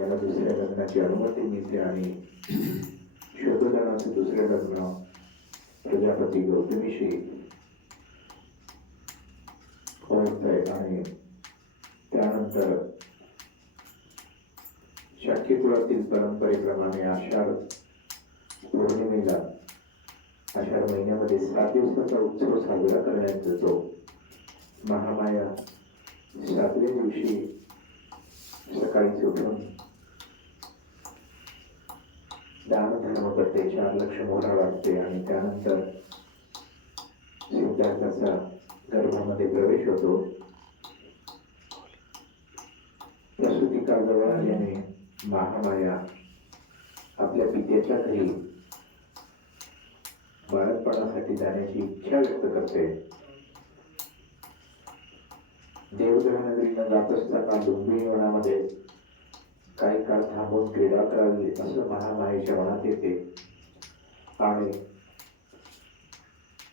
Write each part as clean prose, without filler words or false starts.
त्याला दुसऱ्या लग्नाची अनुमती मिळते आणि शोधनाचं दुसरे लग्न प्रजापती गौतमीशी होतंय आणि त्यानंतर शाक्य कुळातील परंपरेप्रमाणे आषाढ पौर्णिमेला आषाढ महिन्यामध्ये 7 दिवसाचा उत्सव साजरा करण्यात येतो. महामाया 7व्या दिवशी सकाळीच उठून दान धर्म करते, 4 लक्ष मोहरा वाटते आणि त्यानंतर सिद्धार्थाचा गर्भामध्ये प्रवेश होतो. प्रसूती काळ जवळ आल्याने महामाया आपल्या पित्याच्या घरी बाळपणासाठी जाण्याची इच्छा व्यक्त करते. देवग्रह नगरीला जात असताना डोंबिवली वनामध्ये काही काळ थांबून क्रीडा करावी असं महामायेच्या मनात येते आणि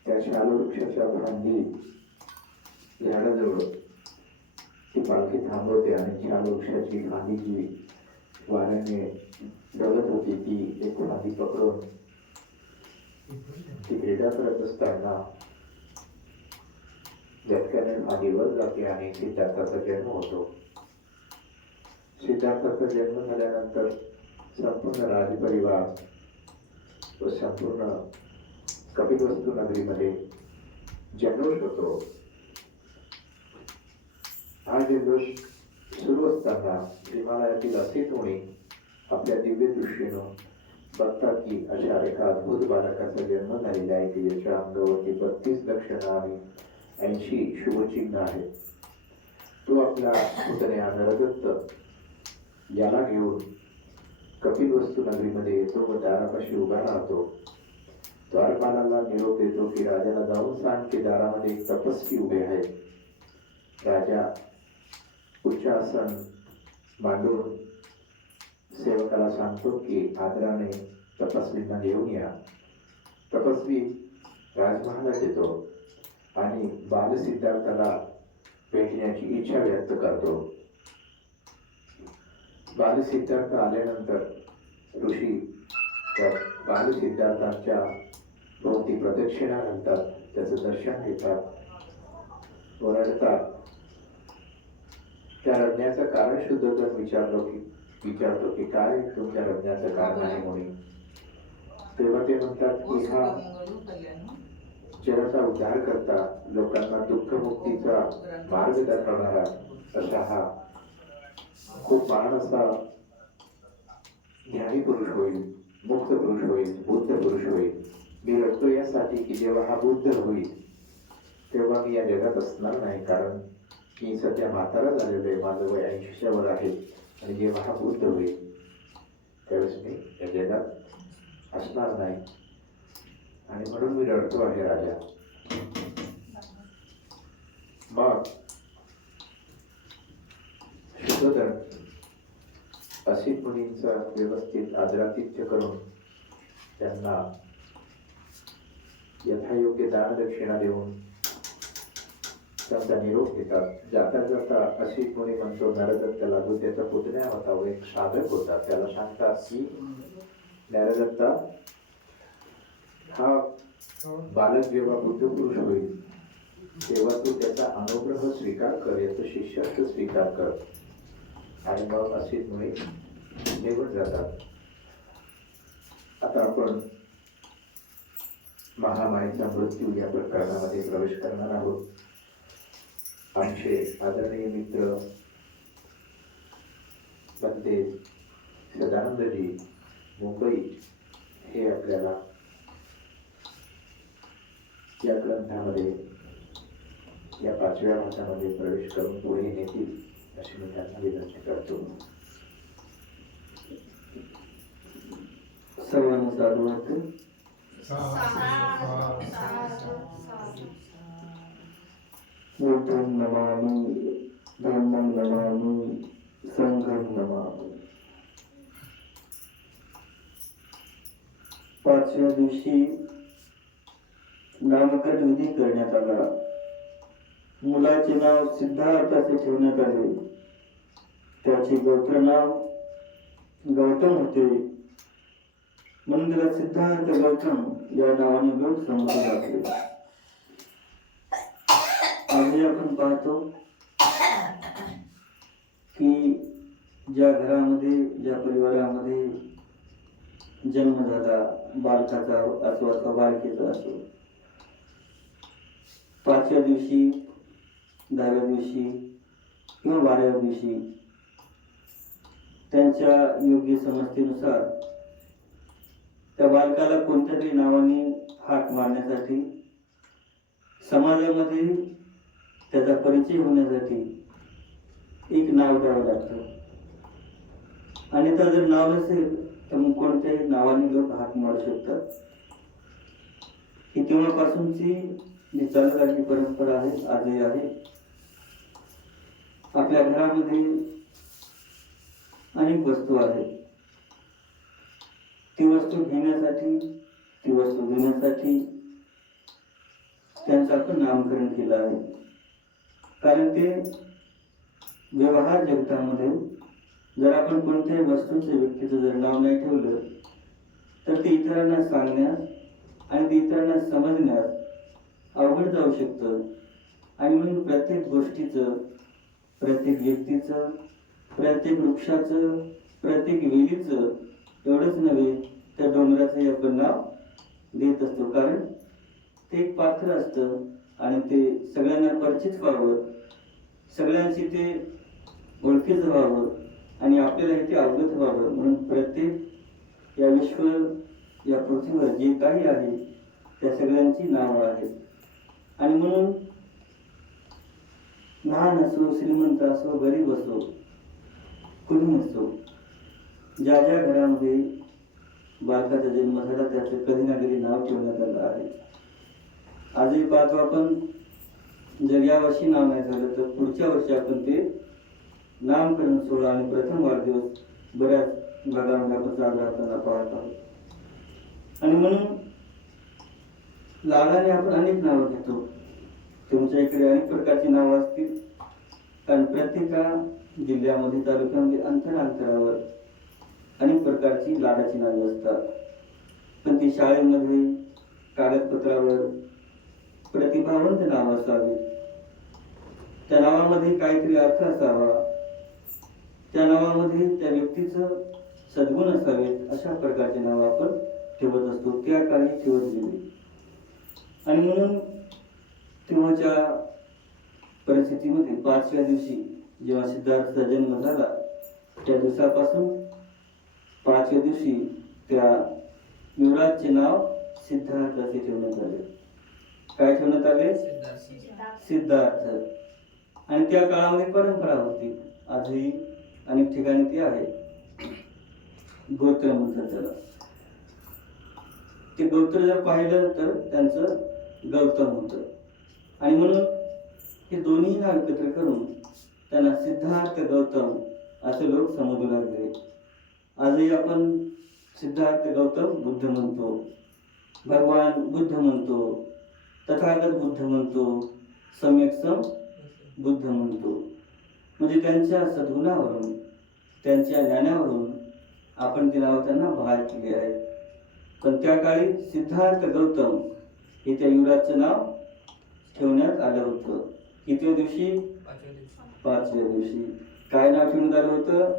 त्या शालवृक्षाच्या फांदी झाडाजवळ ती पालखी थांबवते आणि शालवृक्षाची फांदी जी वाऱ्याने डगत होती ती एक फांदी पकडून ती क्रीडा करत असताना झटक्याने फांदीवर जाते आणि सिद्धार्थाचा जन्म होतो. सिद्धार्थाचा जन्म झाल्यानंतर संपूर्ण राजपरिवार व संपूर्ण कपिलवस्तू नगरीमध्ये जल्लोष होतो. हा जल्लोष सुरू असताना हिमालयातील असे कोणी आपल्या दिव्य दृष्टीनं बघतात की अशा एका अद्भुत बालकाचा जन्म झालेला आहे की ज्याच्या अंगावरती 32 लक्षणं आणि 80 शुभचिन्ह आहेत. तो आपला पुतण्या नरदत्त याला घेऊन कपिलवस्तू नगरीमध्ये येतो व दारापाशी उभा राहतो. द्वारपालाला निरोप देतो की राजाला जाऊन सांग की दारामध्ये एक तपस्वी उभे आहेत. राजा उच्चासन मांडून सेवकाला सांगतो की आदराने तपस्वींना घेऊन या. तपस्वी राजमहालात येतो आणि बालसिद्धार्थाला भेटण्याची इच्छा व्यक्त करतो. बालसिद्धार्थ आल्यानंतर ऋषी त्या बालसिद्धार्थाच्या भोवती प्रदक्षिणा घालतात, त्याचं दर्शन घेतात, ओरडतात. त्या रडण्याचं कारण सुद्धा जर विचारतो की काय तुमच्या रडण्याचं कारण आहे म्हणून, तेव्हा ते म्हणतात की हा जगाचा उद्धार करता, लोकांना दुःखमुक्तीचा मार्ग दाखवणारा असा हा खूप महान असा ज्ञानी पुरुष होईल, मुक्त पुरुष होईल, बुद्ध पुरुष होईल. मी रडतो यासाठी की जेव्हा हा बुद्ध होईल तेव्हा मी या जगात असणार नाही, कारण मी सध्या म्हातारा झालेलो आहे, माझं वय 80च्या वर आहे आणि जेव्हा हा बुद्ध होईल त्यावेळेस मी या जगात असणार नाही आणि म्हणून मी रडतो आहे राजा. मग शुद्धोधन असित मुनींचा व्यवस्थित आदरातिथ्य करून त्यांना यथायोग्य दान दक्षिणा देऊन त्यांचा निरोप घेतात. जाता जाता असित मुनी म्हणतो नरदत्ताला, जो त्याचा पुतण्या होता व एक साधक होता, त्याला सांगतात की नरदत्ता, हा बालक जेव्हा बुद्ध पुरुष होईल तेव्हा तू त्याचा अनुग्रह स्वीकार कर, याचा शिष्यत्व स्वीकार कर. आणि मग असित मुनी निघून जातात. आता आपण महामायेचा मृत्यू या प्रकरणामध्ये प्रवेश करणार आहोत. आमचे आदरणीय मित्र बंदे सदानंदजी मुंबई हे आपल्याला या ग्रंथामध्ये या 5व्या भागामध्ये प्रवेश करून पुढे नेतील अशी मी त्यांना विनंती करतो. सर्वांना साधू बुद्धं नमामि, धम्मं नमामि, संघं नमामि. 5व्या दिवशी नामकरण विधी करण्यात आला. मुलाचे नाव सिद्धार्थ असे ठेवण्यात आले. त्याचे गोत्र नाव गौतम होते, म्हणून त्याला सिद्धार्थ गौतम या नावाने लोक संबोधले जाते. आजही आपण पाहतो की ज्या घरामध्ये, ज्या परिवारामध्ये जन्म झाला, बालकाचा असो अथवा बालकेचा असो, 5व्या दिवशी, 10व्या दिवशी किंवा 12व्या दिवशी त्यांच्या योग्य समजतेनुसार त्या बालकाला कोणत्या तरी नावाने हाक मारण्यासाठी, समाजामध्ये त्याचा परिचय होण्यासाठी एक नाव द्यावं लागतं. आणि तर जर नाव नसेल तर मग कोणत्याही नावाने लोक हाक मारू शकतात. ही तेव्हापासूनची जी चालत आलेली परंपरा आहे, आजही आहे. आपल्या घरामध्ये अनेक वस्तू आहेत. ती वस्तू घेण्यासाठी, ती वस्तू देण्यासाठी त्यांचं आपण नामकरण केलं आहे. कारण ते व्यवहार जगतामध्ये जर आपण कोणत्याही वस्तूचं, व्यक्तीचं जर नाव नाही ठेवलं तर ते इतरांना सांगण्यास आणि ते इतरांना समजण्यास अवघड जाऊ शकतं. आणि म्हणून प्रत्येक गोष्टीचं, प्रत्येक व्यक्तीचं, प्रत्येक वृक्षाचं, प्रत्येक वेलीचं, एवढंच नव्हे त्या डोंगराचंही आपण नाव देत असतो. कारण ते एक पात्र असतं आणि ते सगळ्यांना परिचित व्हावं, सगळ्यांशी ते ओळखीचं व्हावं आणि आपल्याला ते अवगत व्हावं. म्हणून प्रत्येक या विश्व, या पृथ्वीवर जे काही आहे त्या सगळ्यांची नावं आहेत. आणि म्हणून लहान असो, श्रीमंत असो, गरीब असो, कुणी असो, ज्या ज्या घरामध्ये बालकाचा जन्म झाला त्याचं कधी ना कधी नाव ठेवण्यात आलं आहे. आजही पाहतो आपण, जर या वर्षी नाव नाही झालं तर पुढच्या वर्षी आपण ते नामकरण सोहळा आणि प्रथम वाढदिवस बऱ्याच भागामध्ये आपण साजरा करताना पाहत आहोत. आणि म्हणून लाडाने आपण अनेक नावं घेतो. तुमच्या इकडे अनेक प्रकारची नावं असतील, कारण प्रत्येका जिल्ह्यामध्ये, तालुक्यामध्ये अंतरावर अनेक प्रकारची लाडाची नावे असतात. पण ती शाळेमध्ये कागदपत्रावर प्रतिभावंत नाव असावे, त्या नावामध्ये काहीतरी अर्थ असावा, त्या नावामध्ये त्या व्यक्तीचं सद्गुण असावेत, अशा प्रकारचे नाव आपण ठेवत असतो, त्या काळी ठेवत गेले. आणि म्हणून तेव्हाच्या परिस्थितीमध्ये 5व्या दिवशी जेव्हा सिद्धार्थचा जन्म झाला त्या दिवसापासून 5व्या दिवशी त्या युवराजचे नाव सिद्धार्थ असे ठेवण्यात आले. काय ठेवण्यात आले? सिद्धार्थ. आणि त्या काळामध्ये परंपरा होती, आजही अनेक ठिकाणी ती आहे, गोत्र म्हणतात त्याला. ते गोत्र जर पाहिलं तर त्यांचं गौतम होतं. आणि म्हणून हे दोन्ही नाव एकत्र करून त्यांना सिद्धार्थ गौतम असे लोक संबोधू लागले. आजही आपण सिद्धार्थ गौतम बुद्ध म्हणतो, भगवान बुद्ध म्हणतो, तथागत बुद्ध म्हणतो, सम्यक सम बुद्ध म्हणतो. म्हणजे त्यांच्या सद्गुणावरून, त्यांच्या ज्ञानावरून आपण ती नावं त्यांना बहाल केली आहे. पण त्या काळी सिद्धार्थ गौतम हे त्या युवराजचं नाव ठेवण्यात आलं होतं. कितव्या दिवशी? 5व्या दिवशी. काय नाव ठेवण्यात आलं होतं?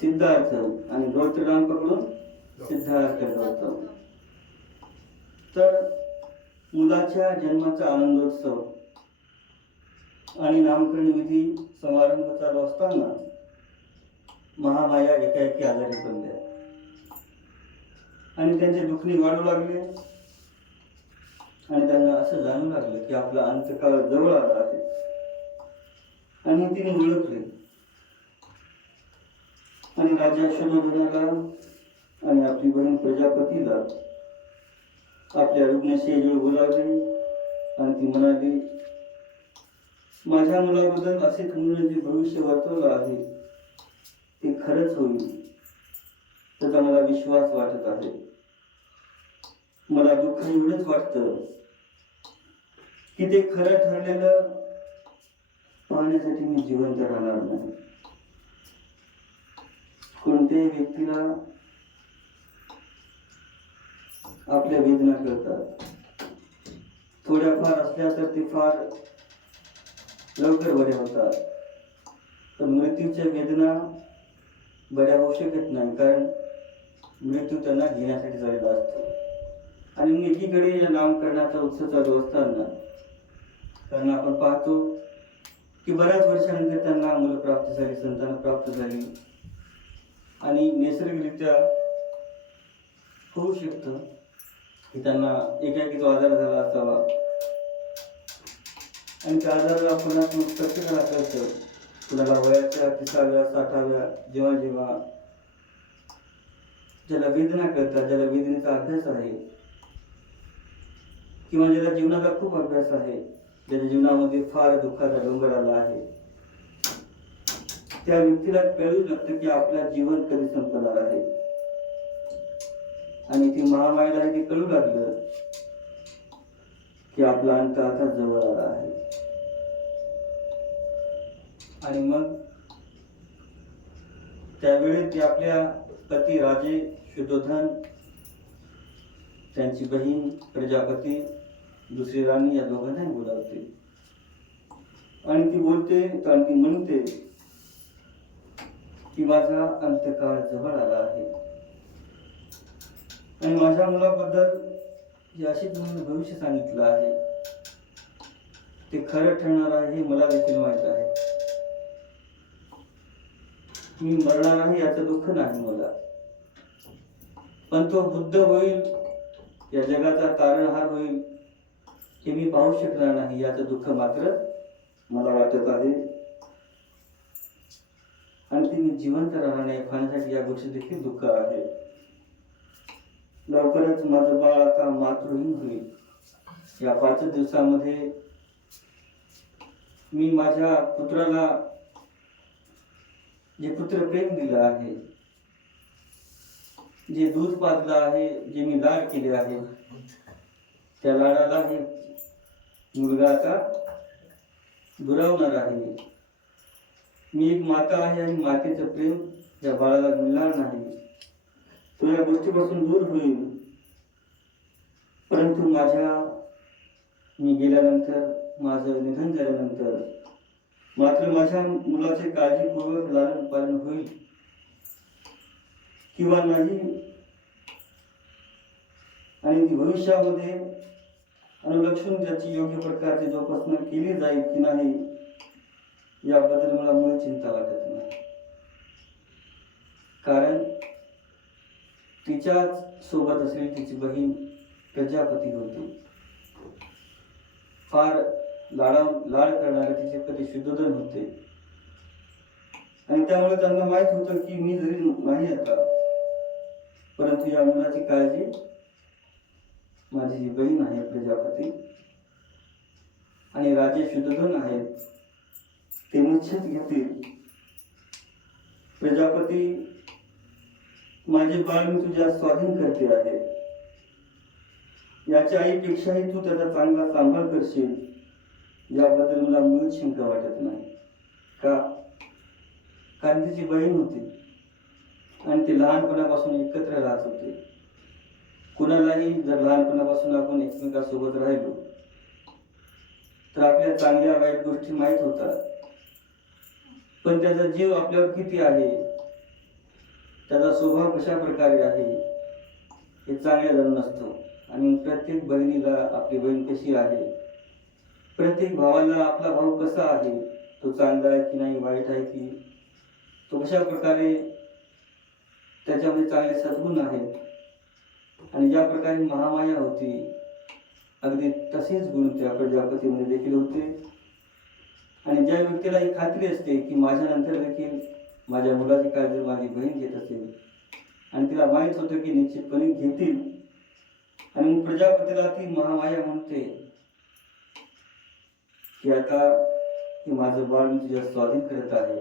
सिद्धार्थ. आणि गोत्र नाम पकडून सिद्धार्थ गौतम. तर मुलाच्या जन्माचा आनंदोत्सव आणि नामकरण विधी समारंभ चालू असताना महामाया एकाएकी आजारी पडल्या आणि त्यांचे दुखणे वाढू लागले. आणि त्यांना असं जाणू लागलं की आपला अंतकाळ जवळ आला आहे. आणि तिने ओळखले आणि राजा शोधनाला आणि आपली बहीण प्रजापतीला आपल्या रुग्णशय्येजवळ बोलावले आणि ती म्हणाली, माझ्या मुलाबद्दल असे तुम्ही जे भविष्य वर्तवलं आहे ते खरंच होईल, त्याचा मला विश्वास वाटत आहे. मला दुःख एवढंच वाटतं की ते खरं ठरलेलं पाहण्यासाठी मी जिवंत राहणार नाही. कोणत्याही व्यक्तीला आपल्या वेदना कळतात. थोड्याफार असल्या तर ते फार लवकर बऱ्या होतात, पण मृत्यूच्या वेदना बऱ्या होऊ शकत नाही, कारण मृत्यू त्यांना घेण्यासाठी झालेला असतो. आणि मग एकीकडे या नामकरणाचा उत्सव चालू असताना, कारण आपण पाहतो की बऱ्याच वर्षानंतर त्यांना मुलं प्राप्त झाली, संतान प्राप्त झाली, आणि नैसर्गिकरित्या होऊ शकतं की त्यांना एकाएकी जो आजार झाला असावा, आणि त्या आजाराला आपण प्रत्येकाला कळतं. कुणाला वयाच्या 30व्या 60व्या जेव्हा जेव्हा ज्याला वेदना कळतात, ज्याला वेदनेचा अभ्यास आहे, किंवा ज्याला जीवनाचा खूप अभ्यास आहे, ज्याच्या जीवनामध्ये फार दुःखाचा डोंगर आला आहे, त्या व्यक्तीला कळू लागतं की आपलं जीवन कधी संपणार आहे. आणि ती महामायेला हे कळू लागलं की आपला अंत आता जवळ आला आहे. आणि मग त्यावेळी ते आपल्या पती राजे शुद्धोधन, त्यांची बहीण प्रजापती, दुसरी राणी, या दोघांनाही बोलावते. आणि ती बोलते आणि ती म्हणते की माझा अंतकाळ जवळ आला आहे, आणि माझ्या मुलाबद्दल जे अशीच म्हणून भविष्य सांगितलं आहे ते खरं ठरणार आहे हे मला देखील माहित आहे. मी मरणार आहे याचं दुःख नाही मला, पण तो बुद्ध होईल, या जगाचा तारणहार होईल हे मी पाहू शकणार नाही याचं दुःख मात्र मला वाटत आहे. आणि ती मी जिवंत राहणे पाहण्यासाठी या गोष्टी देखील दुःख आहे. लवकरच माझं बाळ आता मातृहीन होईल. या 5 दिवसामध्ये मी माझ्या पुत्राला जे पुत्र प्रेम दिलं आहे, जे दूध पाजलं आहे, जे मी लाड केले आहे, त्या लाडाला हे मुलगा आता दुरावणार आहे. मी एक माता आहे आणि मातेचं प्रेम या बाळाला मिळणार नाही. तो या गोष्टीपासून दूर होईल. परंतु मी गेल्यानंतर, माझं निधन झाल्यानंतर मात्र माझ्या मुलाचे काळजीपूर्वक लालन पालन होईल किंवा नाही, आणि भविष्यामध्ये अनुलक्षून त्याची योग्य प्रकारची जोपासना केली जाईल की नाही याबद्दल मला मूळ चिंता वाटत नाही. कारण तिच्याच सोबत असलेली तिची बहीण प्रजापती होती. फार लाड करणारे तिचे पती शुद्धोधन होते, आणि त्यामुळे त्यांना माहित होतं की मी जरी नाही आता, परंतु या मुलाची काळजी माझी जी बहीण आहे प्रजापती आणि राजे शुद्धोधन आहेत ते निश्चित घेतील. प्रजापती, माझे बाळ मी तुझ्या स्वाधीन करते आहे, याच्या आईपेक्षाही तू त्याचा चांगला सांभाळ करशील याबद्दल मला मूळ शंका वाटत नाही. का? कारण तिची बहीण होती आणि ते लहानपणापासून एकत्र राहत होते. कुणालाही जर लहानपणापासून आपण एकमेकांसोबत राहिलो तर आपल्या चांगल्या वाईट गोष्टी माहीत होतात, पण त्याचा जीव आपल्यावर किती आहे, त्याचा स्वभाव कशा प्रकारे आहे हे चांगल्या जण नसतो. आणि प्रत्येक बहिणीला आपली बहीण कशी आहे, प्रत्येक भावाला आपला भाऊ कसा आहे, तो चांगला आहे की नाही, वाईट आहे की, तो कशा प्रकारे त्याच्यामध्ये चांगले सद्गुण आहेत, आणि ज्या प्रकारे महामाया होती अगदी तसेच गुण त्या प्रजापतीमध्ये देखील होते. आणि ज्या व्यक्तीला ही खात्री असते की माझ्यानंतर देखील माझ्या मुलाची काळजी माझी बहीण घेत असेल, आणि तिला माहीत होतं की निश्चितपणे घेतील, आणि मग प्रजापतीला ती महामाया म्हणते की आता हे माझं बाळ मी तुझ्या स्वाधीन करत आहे,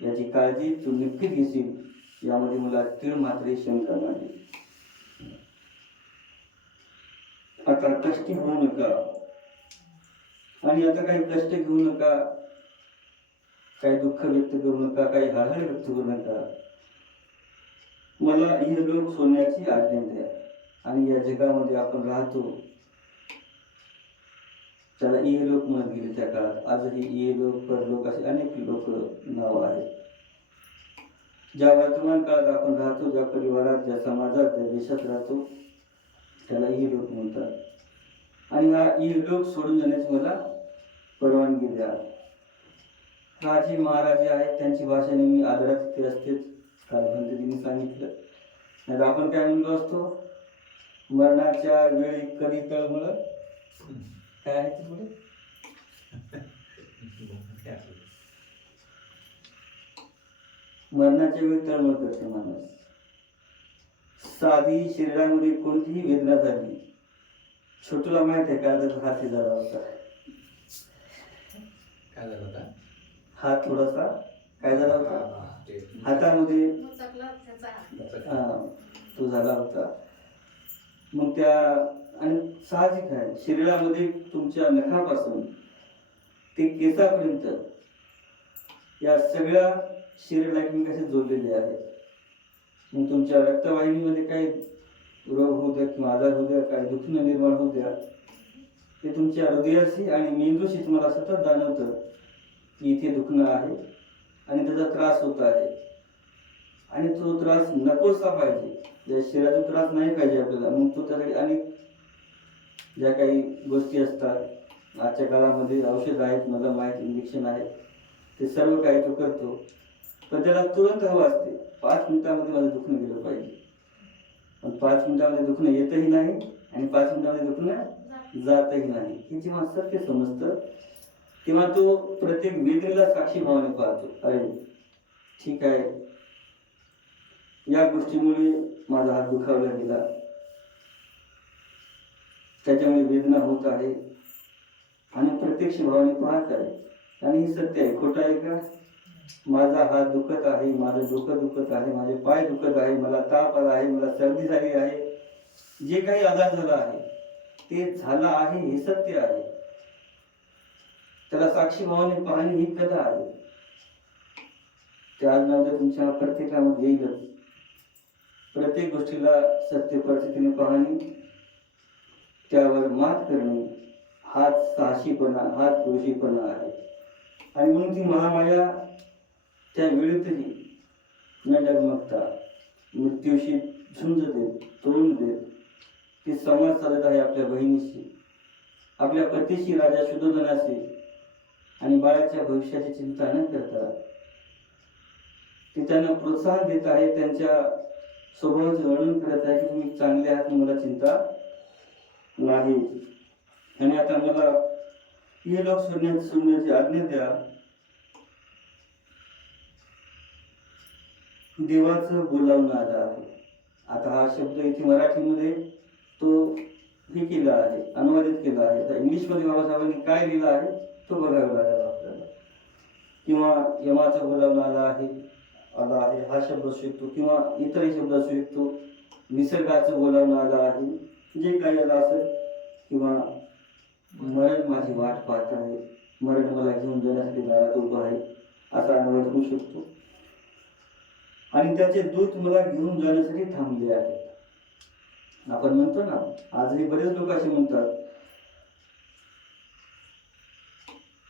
याची काळजी तू नक्की घेशील, यामध्ये मला तीळ मात्र शंका नाही. आता कष्टी होऊ नका, आणि आता काही कष्ट घेऊ नका, काही दुःख व्यक्त करू नका, काही हळहळ व्यक्त करू नका. मला हे लोक सोडण्याची आज्ञा द्या. आणि या जगामध्ये आपण राहतो त्याला इहलोक म्हणत गेले त्या काळात. आजही इहलोक, परलोक असे अनेक लोक नाव आहेत. ज्या वर्तमान काळात आपण राहतो, ज्या परिवारात, ज्या समाजात, ज्या देशात राहतो त्याला इहलोक म्हणतात. आणि हा इहलोक सोडून जाण्याची मला परवानगी द्या. राजे महाराजे आहेत त्यांची भाषाने मी आदरात तिथे असतेच, कालभंतीने सांगितलं. नाही आपण काय म्हणलो असतो, मरणाच्या वेळी कधी तळमळ काय आहे ते पुढे, मरणाच्या वेळी तळमळ करते माणूस. साधी शरीरामध्ये कोणतीही वेदना झाली, छोटूला माहित आहे का त्याचा हात झाला होता, काय झालं होता? हात थोडासा काय झाला होता हातामध्ये, तो झाला होता. मग त्या आणि साहजिक आहे शरीरामध्ये तुमच्या नखापासून ते केसापर्यंत या सगळ्या शरीराला एकमेकाशी जोडलेले आहेत. मग तुमच्या रक्तवाहिनीमध्ये काही रोग होऊ द्या किंवा आजार होऊ द्या, काही दुखणं निर्माण होऊ द्या, ते तुमच्या हृदयाशी आणि मेंदूशी तुम्हाला सतत जाणवतं की इथे दुखणं आहे आणि त्याचा त्रास होत आहे. आणि तो त्रास नकोसा पाहिजे, या शरीराचा त्रास नाही पाहिजे आपल्याला. मग तो त्यासाठी अनेक ज्या काही गोष्टी असतात आजच्या काळामध्ये, औषध आहेत, मलम आहेत, इंजेक्शन आहेत, ते सर्व काही तो करतो. पण त्याला तुरंत हवं असते 5 मिनिटामध्ये माझं दुखणं गेलं पाहिजे. पण 5 मिनिटामध्ये दुखणं येतही नाही आणि 5 मिनिटामध्ये दुखणं जातही नाही. हे जेव्हा सत्य समजतं तेव्हा तो प्रत्येक वेदनेला साक्षी भावाने पाहतो. अरे ठीक आहे, या गोष्टीमुळे माझा हात दुखावला गेला, त्याच्यामुळे वेदना होत आहे, आणि प्रत्यक्ष भावाने पाहत आहे आणि हे सत्य आहे. खोटं आहे का? माझा हात दुखत आहे, माझं डोकं दुखत आहे, माझे पाय दुखत आहे, मला ताप आला आहे, मला सर्दी झाली आहे, जे काही आजार झाला आहे ते झाला आहे, हे सत्य आहे. त्याला साक्षी भावाने पाहणे ही कला आहे. त्या आजमध्ये तुमच्या प्रत्येकामध्ये येईलच. प्रत्येक गोष्टीला सत्य परिस्थितीने पाहणे, त्यावर मात करणे, हाच साहसीपणा, हाच पुरुषीपणा आहे. आणि म्हणून ती महामाया त्या वेळेतही न डगमगता मृत्यूशी झुंज देत, तोडून देत ती संवाद साधत आहे आपल्या बहिणीशी, आपल्या पतीशी, राजा शुद्धोधनाशी. आणि बाळाच्या भविष्याची चिंता न करता ती त्यांना प्रोत्साहन देत आहे, त्यांच्या स्वभावाचे वर्णन करत आहे की तुम्ही चांगले आहात, मला चिंता नाही. आणि आता मला हे लोक सोडण्याची आज्ञा द्या. देवाचं बोलावणं आलं आहे. आता हा शब्द इथे मराठीमध्ये तो हे केला आहे, अनुवादित केला आहे. आता इंग्लिशमध्ये बाबासाहेबांनी काय लिहिलं आहे तो बघावं लागेल आपल्याला. किंवा यमाचं बोलावणं आला आहे हा शब्द असू शकतो, किंवा इतरही शब्द असू शकतो. निसर्गाचं बोलावणं आलं आहे, जे काही आलं असेल. किंवा मरण माझी वाट पाहत आहे, मरण मला घेऊन जाण्यासाठी दारात उभं आहे, असा अनुवाद होऊ शकतो. आणि त्याचे दूत मला घेऊन जाण्यासाठी थांबले आहेत. आपण म्हणतो ना, आजही बरेच लोक असे म्हणतात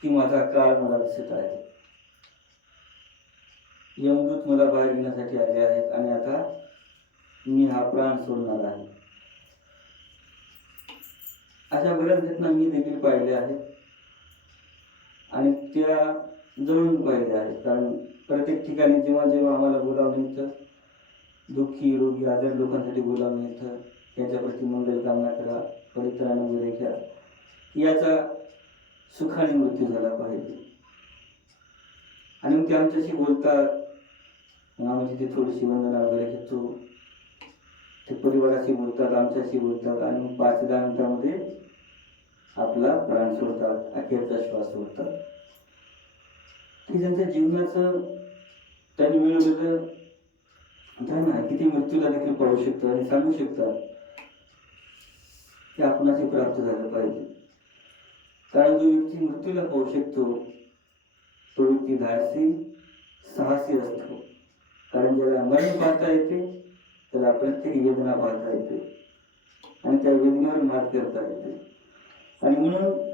की माझा काळ मला दिसत आहे, यमदूत मला बाहेर घेण्यासाठी आले आहेत आणि आता मी हा प्राण सोडणार आहे. अशा बऱ्याच घटना मी देखील पाहिल्या आहेत आणि त्या जवळून पाहिल्या आहेत. कारण प्रत्येक ठिकाणी जेव्हा जेव्हा आम्हाला बोलावणं येतं, दुःखी, रोगी, आजार लोकांसाठी बोलावणं येतं, याच्याप्रती मंगल कामना करा, परित्राण वगैरे घ्या, याचा सुखाने मृत्यू झाला पाहिजे. आणि मग ते आमच्याशी बोलतात, आम्ही तिथे थोडीशी वंदना वगैरे घेतो, ते परिवाराशी बोलतात, आमच्याशी बोलतात, आणि मग 5-10 मिनिटांमध्ये आपला प्राण सोडतात, अखेरचा श्वास सोडतात. की त्यांच्या जीवनाचं त्यांनी मिळवलेलं धन आहे, किती मृत्यूला देखील पाहू शकतो आणि सांगू शकतात की आपणाशी प्राप्त झालं पाहिजे. कारण जो व्यक्ती मृत्यूला पाहू शकतो तो व्यक्ती धाडसी, साहसी असतो. कारण ज्याला मरण पाहता येते त्याला प्रत्येक वेदना पाहता येते आणि त्या वेदनेवर मात करता येते. आणि म्हणून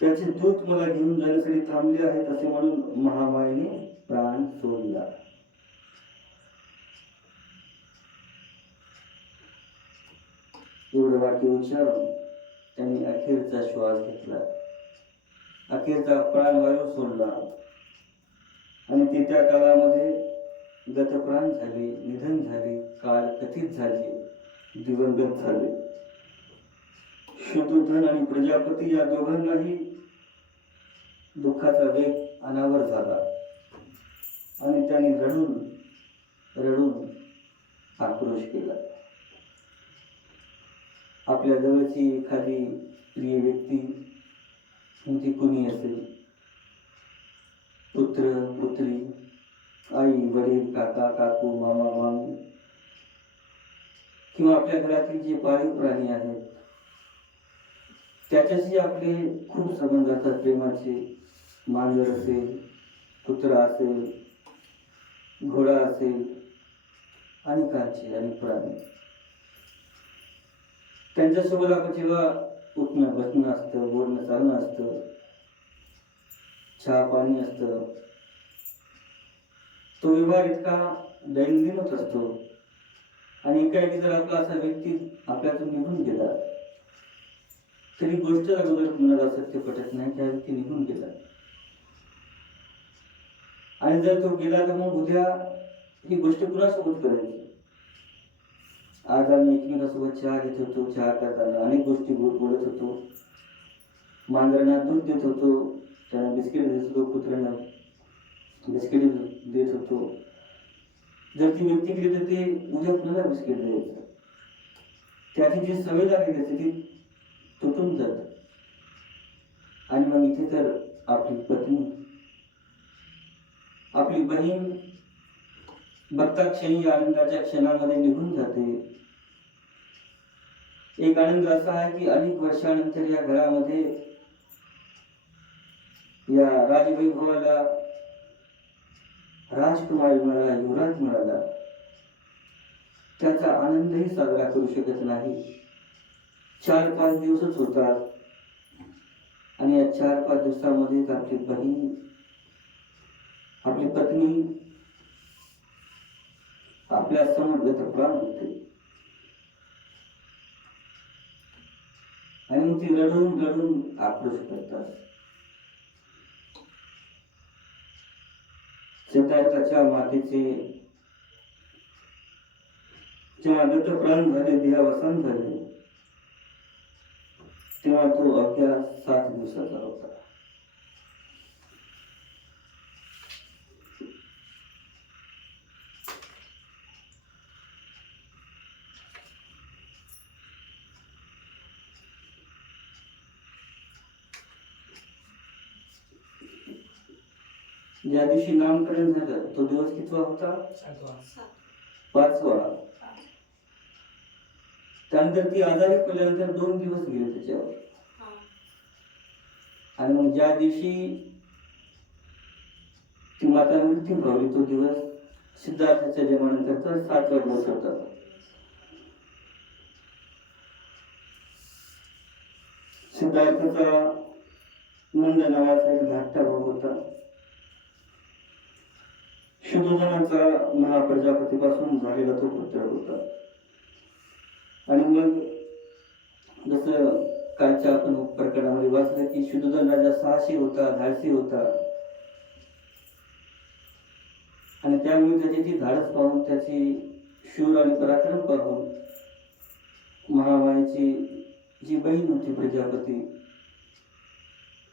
त्याचे दूत मला घेऊन जाण्यासाठी थांबले आहेत असे म्हणून महामायेने प्राण सोडला. एवढं वाक्य उच्चारून त्यांनी अखेरचा श्वास घेतला, अखेरचा प्राणवायू सोडला आणि ते त्या काळामध्ये गतप्राण झाले, निधन झाले, काल कथित झाले, दिवंगत झाले. शत्रुघ्न आणि प्रजापती या दोघांनाही दुःखाचा वेग अनावर झाला आणि त्यांनी रडून रडून आक्रोश केला. आपल्या जवळची एखादी प्रिय व्यक्ती ती कुणी असेल, पुत्र पुत्री, आई वडील, काका काकू, मामा मामी किंवा आपल्या घरातील जे पाळीव प्राणी आहेत त्याच्याशी आपले खूप संबंध असतात, प्रेमाचे. मांजर असेल, कुत्रा असेल, घोडा असेल, अनेकांचे अनेक प्राणी. त्यांच्यासोबत आपण जेव्हा उठणं बसणं असतं, बोलणं चालणं असतं, चहा पाणी असतं, तो व्यवहार इतका दैनंदिन होत असतो आणि एकाएकी जर आपला असा व्यक्ती आपल्यातून निघून गेला तरी गोष्ट अगोदर कुणाला सत्य पटत नाही, त्या व्यक्ती निघून गेला आणि जर तो गेला तर मग उद्या ही गोष्ट कुणासोबत करायची. आज आम्ही एकमेकांसोबत चहा घेत होतो, चहा करताना अनेक गोष्टी बोलत होतो, मांजरांना दूध देत होतो, त्यांना बिस्किट देत होतो, कुत्र्यांना बिस्किट देत होतो. जर ती व्यक्ती गेली तर ते उद्या कुणाला बिस्किट द्यायचं, त्याची जी सवय लागलेली असते ती तुटून जात. आणि मग इथे तर आपली पत्नी, आपली बहीण बघता क्षणी आनंदाच्या क्षणामध्ये निघून जाते. एक आनंद असा आहे की अनेक वर्षानंतर या घरामध्ये या राजवैभवाला राजकुमारी मिळाला, युवराज मिळाला, त्याचा आनंदही साजरा करू शकत नाही. 4-5 दिवसच होतात आणि या 4-5 दिवसामध्येच आपली बहीण, आपली पत्नी आपल्या समोर गतप्राण होते आणि मग ती रडून रडून आक्रोश करतात. सिद्धार्थाच्या मातेचे जेव्हा गतप्राण झाले, देहावसान झाले, तेव्हा तो अवघ्या 7 दिवसाचा होता. ज्या दिवशी नामकरण झालं तो दिवस कितवा होता? 5वा. त्यानंतर ती आजारी पडल्यानंतर 2 दिवस गेले त्याच्यावर. आणि मग ज्या दिवशी ती माता मृत्यू पावली तो दिवस सिद्धार्थाच्या जन्मानंतरचा 7वा दिवस होता. सिद्धार्थाचा नंद नावाचा एक धाकटा भाऊ होता. शुद्धोधनाचा महाप्रजापतीपासून झालेला तो पुत्र होता. आणि मग जसं कालच्या आपण प्रकरणामध्ये वाचलं की शुद्धोधन राजा साहसी होता, धाडसी होता आणि त्यामुळे त्याची ती धाडस पाहून, त्याची शूर आणि पराक्रम पाहून महामायेची जी बहीण होती प्रजापती,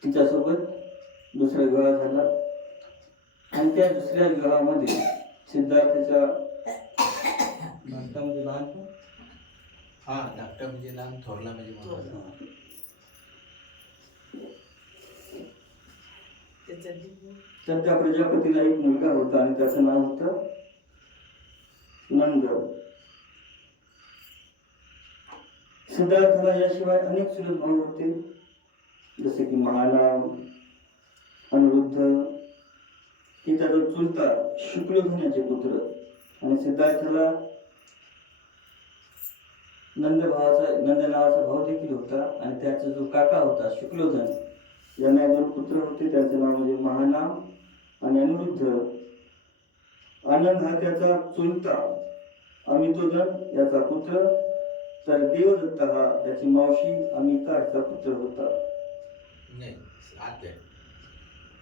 तिच्यासोबत दुसरा विवाह झाला आणि त्या दुसऱ्या विवाहामध्ये सिद्धार्थाच्या भारतामध्ये लहान धाकटा म्हणजे लहान, थोरला म्हणजे मोठा. तर त्या प्रजापतीला एक मुलगा होता आणि त्याचं नाव होतं नंद. सिद्धार्थाला याशिवाय अनेक चुलत भाऊ होते, जसे की महानाम, अनिरुद्ध, की त्याचा चुलता शुक्लध्वजाचे पुत्र आणि सिद्धार्थाला नंद नावाचा भाऊ देखील होता आणि त्याचा जो काका होता शुक्लधन, यांना 2 पुत्र होते. त्यांचं नाव म्हणजे महानाम आणि अनिरुद्ध. आनंद हा त्याचा चुलता, अमितोधन याचा पुत्र, तर देवदत्त हा त्याची मावशी अमिता याचा पुत्र होता. नाही आत आहे.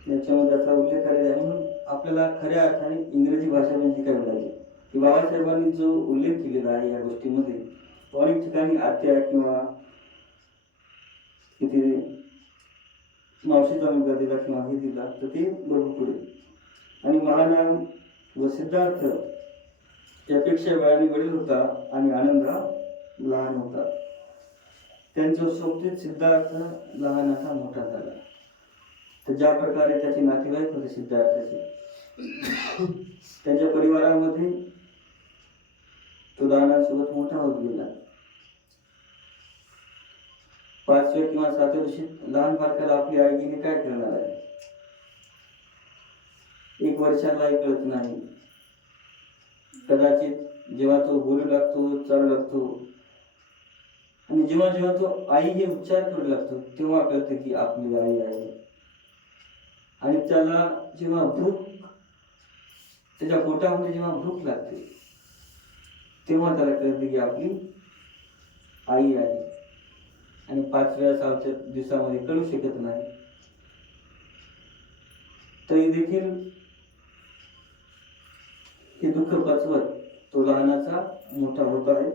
याच्यामध्ये त्याचा उल्लेख केलेला आहे. म्हणून आपल्याला खऱ्या अर्थाने इंग्रजी भाषा म्हणजे काय लागेल की बाबासाहेबांनी जो उल्लेख केलेला आहे या गोष्टीमध्ये, अनेक ठिकाणी आत्या किंवा किती मावशीचा मुलगा दिला किंवा हे दिला, तर ते बरोबर पुढे. आणि महानाम व सिद्धार्थ यापेक्षा वेळाने वडील होता आणि आनंद हा लहान होता. त्यांच्या सोबतीत सिद्धार्थ लहानाचा मोठा झाला. तर ज्या प्रकारे त्याचे नातेवाईक होते सिद्धार्थाचे, त्यांच्या परिवारामध्ये तो लहानांसोबत मोठा होत गेला. 5व्या किंवा 7व्या दिवशी लहान बालकाला आपली आई गेली काय करणार आहे? 1 वर्षालाही कळत नाही. कदाचित जेव्हा तो बोलू लागतो, चालू लागतो आणि जेव्हा जेव्हा तो आई हे उच्चार करू लागतो, तेव्हा कळते की आपली आई आहे. आणि त्याला जेव्हा भूक, त्याच्या पोटामध्ये जेव्हा भूक लागते, तेव्हा त्याला कळते की आपली आई आहे. आणि 5व्या 6व्या दिवसामध्ये कळू शकत नाही. तरी देखील हे दुःख पचवत तो लहानाचा मोठा होत आहे.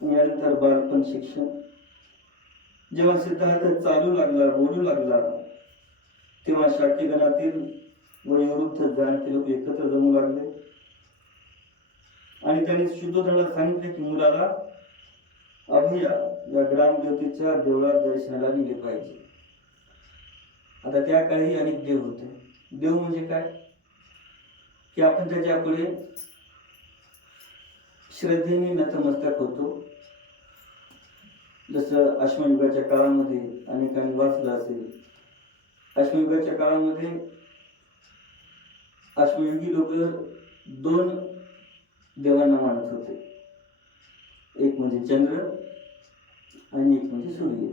यानंतर बालपण शिक्षण. जेव्हा सिद्धार्थ चालू लागला, बोलू लागला, तेव्हा शाक्यगणातील वयोवृद्ध जाणते लोक एकत्र जमू लागले आणि त्यांनी शुद्धोधनाला सांगितले की मुलाला अभिया या ग्रामदेवतेच्या देवळात दर्शनाला नेले पाहिजे. आता त्या काळी अनेक देव होते. देव म्हणजे काय की आपण त्याच्या पुढे श्रद्धेने नतमस्तक होतो. जसं अश्मयुगाच्या काळामध्ये अनेकांनी वाचलं असेल. अश्मयुगाच्या काळामध्ये अश्मयुगी लोक 2 देवांना मानत होते. एक म्हणजे चंद्र आणि एक म्हणजे सूर्य.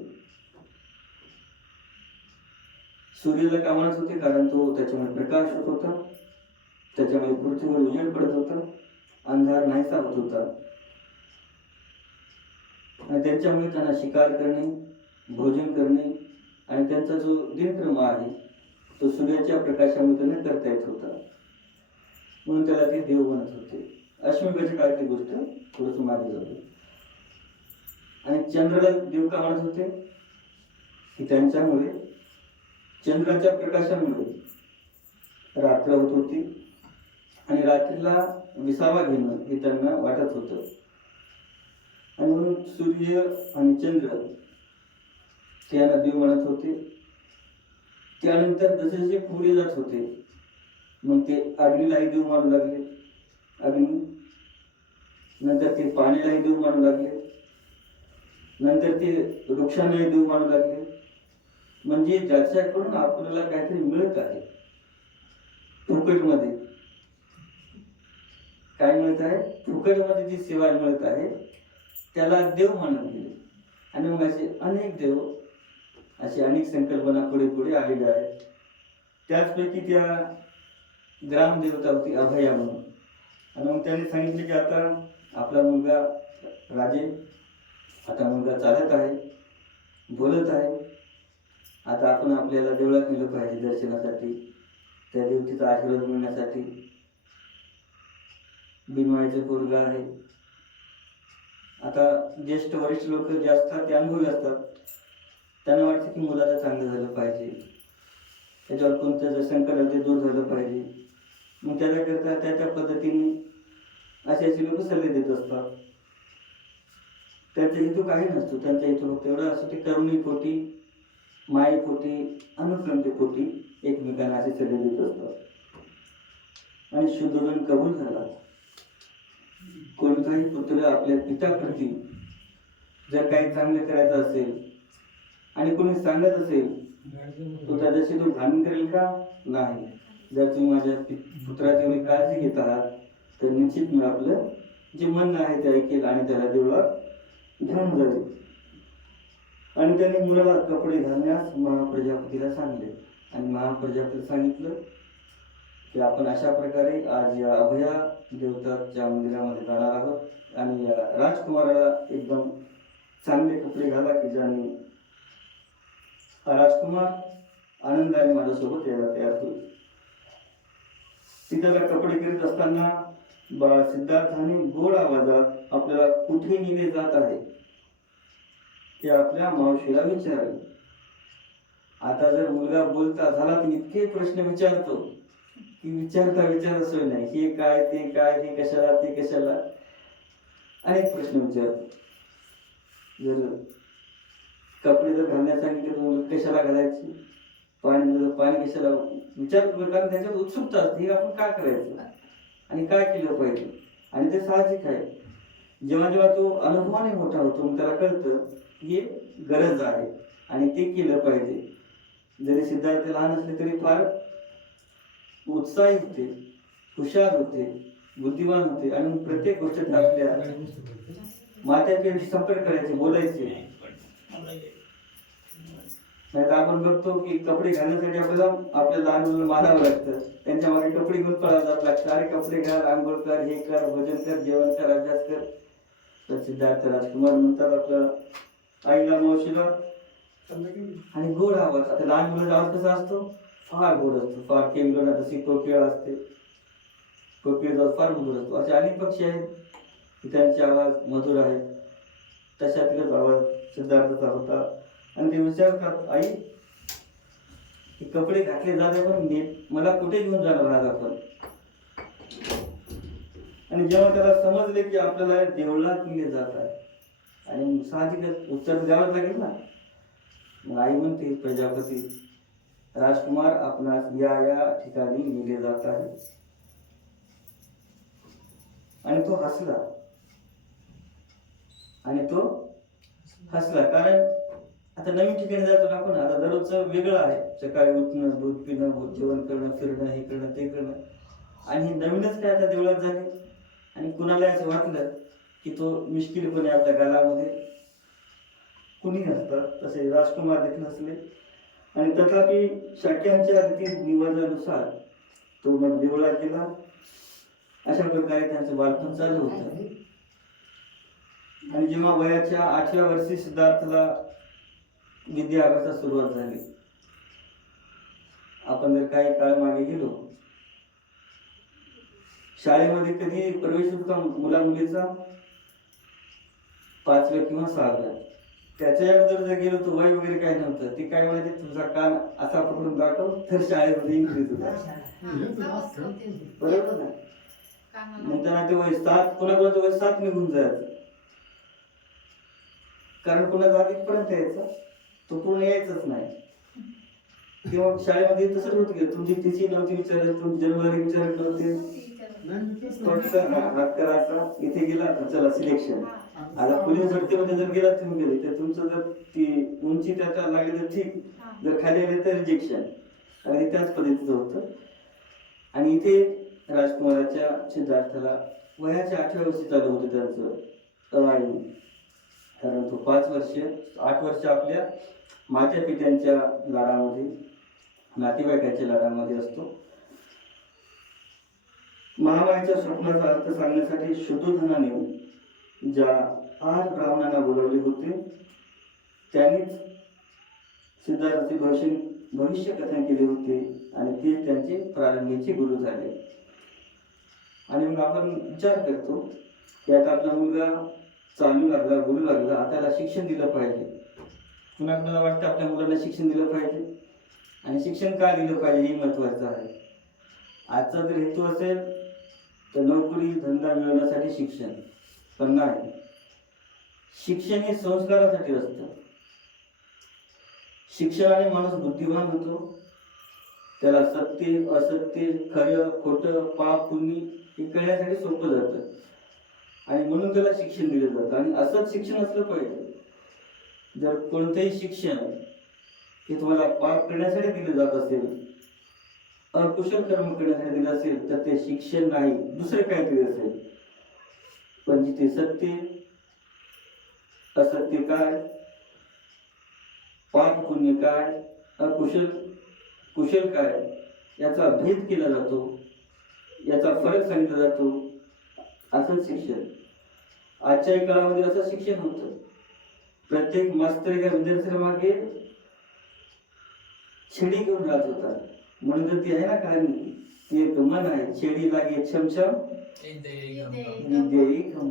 सूर्याला का मानत होते? कारण तो त्याच्यामुळे प्रकाश होत होता, त्याच्यामुळे पृथ्वीवर उजेड पडत होता, अंधार नाहीसा होत होता. आणि त्यांच्यामुळे त्यांना शिकार करणे, भोजन करणे आणि त्यांचा जो दिनक्रम आहे तो सूर्याच्या प्रकाशामुळे त्यांना करता येत होता. म्हणून त्याला ते देव बनत होते. अश्मयुगाच्या काळातली गोष्ट थोडंसं मागे जाते. आणि चंद्राला देव का मानत होते की त्यांच्यामुळे चंद्राच्या प्रकाशामुळे रात्र होत होती आणि रात्रीला विसावा घेणं हे त्यांना वाटत होतं. आणि म्हणून सूर्य आणि चंद्र त्यांना देव म्हणत होते. त्यानंतर जसे जसे पुढे जात होते मग ते अग्नीलाही देव मानू लागले. अग्नी नंतर ते पाण्यालाही देव मानू लागले. नंतर ते वृक्षांनाही देव मानू लागले. म्हणजे ज्याच्याकडून आपल्याला काहीतरी मिळत आहे फुकटमध्ये, काय मिळत आहे फुकटमध्ये जी सेवा मिळत आहे त्याला देव मानून गेले. आणि मग असे अनेक देव, अशी अनेक संकल्पना पुढे पुढे आलेल्या आहेत. त्याचपैकी त्या ग्रामदेवता होती अभया म्हणून. आणि मग त्यांनी सांगितले की आता आपला मुलगा राजे, आता मुलगा चालत आहे, बोलत आहे, आता आपण आपल्याला देवळात नेलं पाहिजे दर्शनासाठी, त्या देवतेचा आशीर्वाद मिळण्यासाठी. बिनवायचं पोरगा आहे. आता ज्येष्ठ वरिष्ठ लोक जे असतात ते अनुभवी असतात, त्यांना वाटतं की मुलाचं चांगलं झालं पाहिजे, त्याच्यावर कोणतं जर संकट आलं ते दूर झालं पाहिजे. मग त्याच्याकरता त्या पद्धतीने असे लोक सल्ले देत असतात. त्यांचा हेतू काही नसतो. त्यांचा हेतू फक्त एवढा असतो की करुणीपोटी, मायेपोटी, अनुकंपेपोटी एकमेकांना असे सल्ले देत असतात. आणि शुद्धोधन कबूल झाला. कोणताही पुत्र आपल्या पित्याप्रती जर काही चांगलं करायचं असेल आणि कोणी सांगत असेल तो त्याच्याशी तो भांडण करेल का? नाही. जर तुम्ही माझ्या पुत्राची एवढी काळजी घेत आहात तर निश्चित मी आपलं जे म्हणणं आहे ते ऐकेल आणि त्याला देवळात घेऊन जाईल. आणि त्याने मुलाला कपडे घालण्यास महाप्रजापतीला सांगले. आणि महाप्रजापतीला सांगितलं की आपण अशा प्रकारे आज या अभया देवताच्या मंदिरामध्ये जाणार आहोत आणि या राजकुमाराला एकदम चांगले कपडे घाला की ज्याने हा राजकुमार आनंदाने माझ्यासोबत यायला तयार होईल. सीताला कपडे करीत असताना बाळ सिद्धार्थाने गोड आवाजात आपल्याला कुठे नेले जात आहे ते आपल्या मावशीला विचारले. आता जर मुलगा बोलता झाला तर इतके प्रश्न विचारतो की विचारता सोय नाही. हे काय, ते काय, हे कशाला, ते कशाला, अनेक प्रश्न विचारतो. जर कपडे जर घालण्यास सांगितले तर कशाला घालायची, पाणी कशाला विचारतो, कारण त्याच्यात उत्सुकता असते हे आपण काय करायचं आणि काय केलं पाहिजे. आणि ते साहजिक आहे. जेव्हा जेव्हा तो अनुभवाने मोठा होतो मग त्याला कळतं की गरज आहे आणि ते केलं पाहिजे. जरी सिद्धार्थ लहान असले तरी फार उत्साही होते, हुशार होते, बुद्धिमान होते आणि प्रत्येक गोष्टीत आपल्या मात्याचे संपर्क करायचे, बोलायचे. नाही तर आपण बघतो की कपडे घालण्यासाठी आपल्याला आपल्या लहान मुलांना मारावं लागतं, त्यांच्या मागे कपडे घेऊन पळावं जात लागतं. अरे कपडे घाल, आंघोळ कर, हे कर, भजन कर, जेवण कर, अभ्यास कर. तर सिद्धार्थ राजकुमार म्हणतात आपल्या आईला, मावशीला, आणि गोड आवाज. आता लहान मुलाचा आवाज कसा असतो, फार गोड असतो, फार केंद्र जशी कोकिळा असते, कोकिळेचा आवाज फार मधुर असतो. असे अनेक पक्षी आहेत की त्यांचे आवाज मधुर आहेत. तशातीलच आवाज सिद्धार्थाचा होता. आणि ते विचारतात, आई हे कपडे घातले जाते पण मला कुठे घेऊन जाणार आहात आपण. आणि जेव्हा त्याला समजले की आपल्याला देवळात नेले जात आहे आणि साहजिकच उत्तर द्यावंच लागेल ना, मग आई म्हणते, प्रजापती राजकुमार आपणास या या ठिकाणी नेले जात आहे. आणि तो हसला. कारण आता नवीन ठिकाणी जातो ना आपण, आता दररोजचं वेगळं आहे. सकाळी उठणं, दूध पिणं, जेवण करणं, फिरणं, हे करणं, ते करणं. आणि हे नवीनच काय आता देवळात झाले. आणि कुणाला असं वाटलं की तो मिश्किलपणे आपल्या गालामध्ये कुणी नसतात, तसे राजकुमार देखील असले. आणि तथापि शाक्यांच्या रीती निवाजानुसार तो मग देवळात गेला. अशा प्रकारे त्यांचं बालपण चालू होतं. आणि जेव्हा वयाच्या 8व्या वर्षी सिद्धार्थला विद्या अभ्यासास सुरुवात झाली. आपण जर काही काळ मागे गेलो, शाळेमध्ये कधी प्रवेश होता मुला मुलीचा 5व्या किंवा 6व्या. त्याच्या अगोदर जर गेलो तर वय वगैरे काही नव्हतं. ते काय म्हणायचे, तुझा कान असा पकडून दाखव तर शाळेमध्ये इंग्रज होता, बरोबर ना. मग त्यांना ते वय 7, कोणाकोणाचं वय 7 निघून जायचं, कारण कोणाचा आधीपर्यंत यायचा तो पूर्ण यायचंच नाही. तेव्हा शाळेमध्ये तसंच होत गेलं. तुमची तिची नव्हती विचारत, तुमची जन्मतारीख विचारत नव्हते. फक्त हात करायचा, इथे गेला तर चला सिलेक्शन. आता पोलीस भरतीमध्ये जर गेला तुम्ही गेले तर तुमचं जर ती उंची त्याच्या लागली तर ठीक, जर खाली आले तर रिजेक्शन. आणि त्याच पद्धतीचं होतं. आणि इथे राजकुमाराच्या सिद्धार्थाला वयाच्या 8व्या वर्षी चालू होतं त्यांचं अवायू. कारण तो 8 वर्ष आपल्या मात्या पित्यांच्या लाडामध्ये, नातेवाईकांच्या लाडामध्ये असतो. महामाईच्या स्वप्नाचा अर्थ सांगण्यासाठी शुद्धोधनाने ज्या 8 ब्राह्मणांना बोलवले होते त्यांनीच सिद्धार्थाचे भविष्य कथन केले होते आणि ते त्यांचे प्रारंभीचे गुरु झाले. आणि मग आपण विचार करतो की आता आपला मुलगा चालू लागला, बोलू लागला, आता त्याला शिक्षण दिलं पाहिजे. कुणाला वाटतं आपल्या मुलांना शिक्षण दिलं पाहिजे. आणि शिक्षण का दिलं पाहिजे हे महत्वाचं आहे. आजचा जर हेतू असेल तर नोकरी धंदा मिळवण्यासाठी शिक्षण, पण नाही. शिक्षण हे संस्कारासाठी असतं. शिक्षणाने माणूस बुद्धिमान होतो. त्याला सत्य असत्य, खरं खोटं, पाप पुण्य हे कळण्यासाठी सोपं जातं. आणि म्हणून त्याला शिक्षण दिलं जातं. आणि असंच शिक्षण असलं पाहिजे. जर कोणतेही शिक्षण हे तुम्हाला पाप करण्यासाठी दिलं जात असेल अकुशल कर्म करण्यासाठी दिलं असेल तर ते शिक्षण नाही, दुसरं काहीतरी असेल. पण जिथे सत्य, असत्य काय, पाप पुण्य काय, अकुशल कुशल काय, याचा भेद केला जातो, याचा फरक सांगितला जातो. असं शिक्षण आजच्या काळामध्ये असं शिक्षण होतं. प्रत्येक मास्तर एका विद्यार्थ्याला मागे छेडी घेऊन जात होता. म्हणून तर ती आहे ना कहाणी, ती एक म्हण आहे, छेडी लागे छमछम विद्येही घम.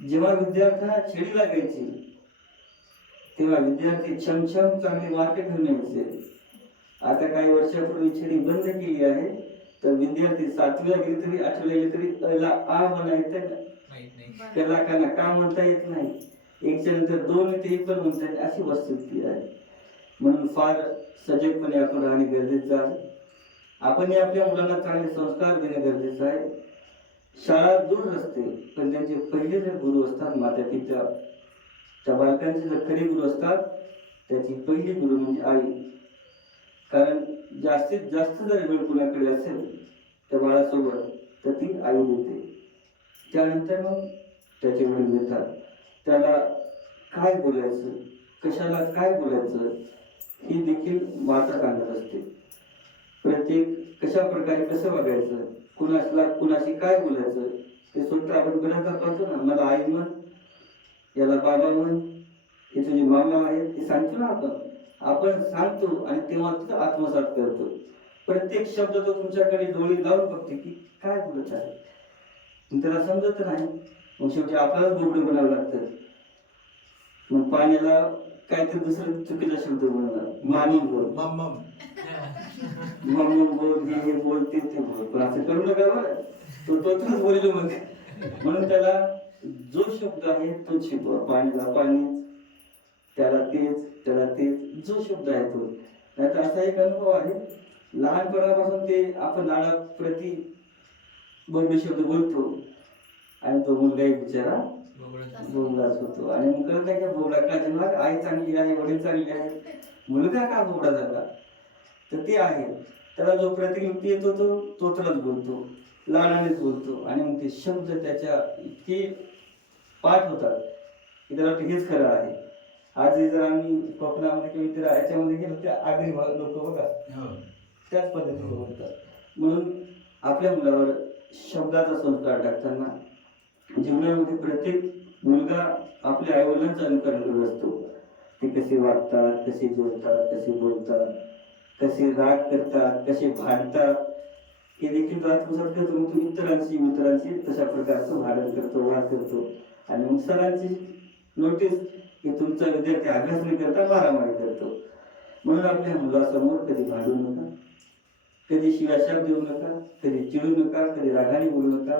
जेव्हा विद्यार्थ्यांना छेडी लागायची तेव्हा विद्यार्थी छमछम चांगले मार्क घेऊन यायचे. आता काही वर्षापूर्वी छेडी बंद केली आहे, तर विद्यार्थी 7वीला गेले तरी 8वीला गेले तरी अला आ म्हणता येत नाही, त्याला का म्हणता येत नाही, एकच्या नंतर 2 ते पण म्हणता येत, अशी वस्तुस्थिती आहे. म्हणून फार सजगपणे आपण राहणे गरजेचं आहे. आपणही आपल्या मुलांना चांगले संस्कार देणे गरजेचं आहे. शाळा दूर असते, पण त्यांचे पहिले जर गुरु असतात माता पिता, त्या बालकांचे जर खरे गुरु असतात, त्याची पहिली गुरु म्हणजे आई. कारण जास्तीत जास्त जर वेळ कुणाकडे असेल त्या बाळासोबत, तर ती आई देते. त्यानंतर मग त्याचे वडील देतात. त्याला काय बोलायचं, कशाला काय बोलायचं, ही देखील माता सांगत असते. प्रत्येक कशा प्रकारे कसं वागायचं, कुणाशी काय बोलायचं, ते स्वतः आपण बऱ्याचदा पाहतो ना. मला आई म्हण, याला बाबा म्हण, हे तुझे मामा आहेत, हे सांगतो ना आपण सांगतो आणि तेव्हा तिथं आत्मसात करतो. प्रत्येक शब्द तो तुमच्याकडे डोळे लावून बघते की काय बोलत आहे, त्याला समजत नाही. मग शेवटी आपल्यालाच बोबडे बनावं लागतं. मग पाण्याला काहीतरी दुसरं चुकीचा शब्द बोलणार, मामी बोल, मम्मी बोल, हे बोल, ते बोल, पण असं करू नका बरं, तो तोच बोललो मग. म्हणून त्याला जो शब्द आहे तोच शिकवा. पाण्याला पाणी, त्याला तेच जो शब्द आहे तो. नाहीतर असा एक अनुभव आहे, लहानपणापासून ते आपण लाडाप्रती बोबडे शब्द बोलतो आणि तो मुलगा एक बिचारा बोबडाच होतो. आणि मग कळत नाही का बोबडा का जन्माला, आई चांगली आहे, वडील चांगले आहे, मुलगा का बोबडा झाला. तर ते आहे, त्याला जो प्रतिनिधी येतो तो तोच बोलतो, लाडानेच बोलतो. आणि मग ते शब्द त्याच्या इतके पाठ होतात की त्याला हेच खरं आहे. आज जर आम्ही कोकणामध्ये किंवा इतर याच्यामध्ये गेलो, त्या आगरी लोक बघा त्याच पद्धतीने बोलतात. म्हणून आपल्या मुलावर शब्दाचा संस्कार टाकताना जीवनामध्ये प्रत्येक मुलगा आपल्या आईवडिलांचं अनुकरण करत असतो. ते कसे वागतात, कसे जेवतात, कसे बोलतात, कसे राग करतात, कसे भांडतात, हे देखील आत्मसात करतो. मग तो मित्रांशी तशा प्रकारचं भांडण करतो, वाद करतो. आणि मग सरांची नोटीस की तुमचा विद्यार्थी अभ्यास नाही करता, मारामारी करतो. म्हणून आपल्या मुलासमोर कधी भांडू नका, कधी शिव्याशाप देऊ नका, कधी चिडू नका, कधी रागाने बोलू नका.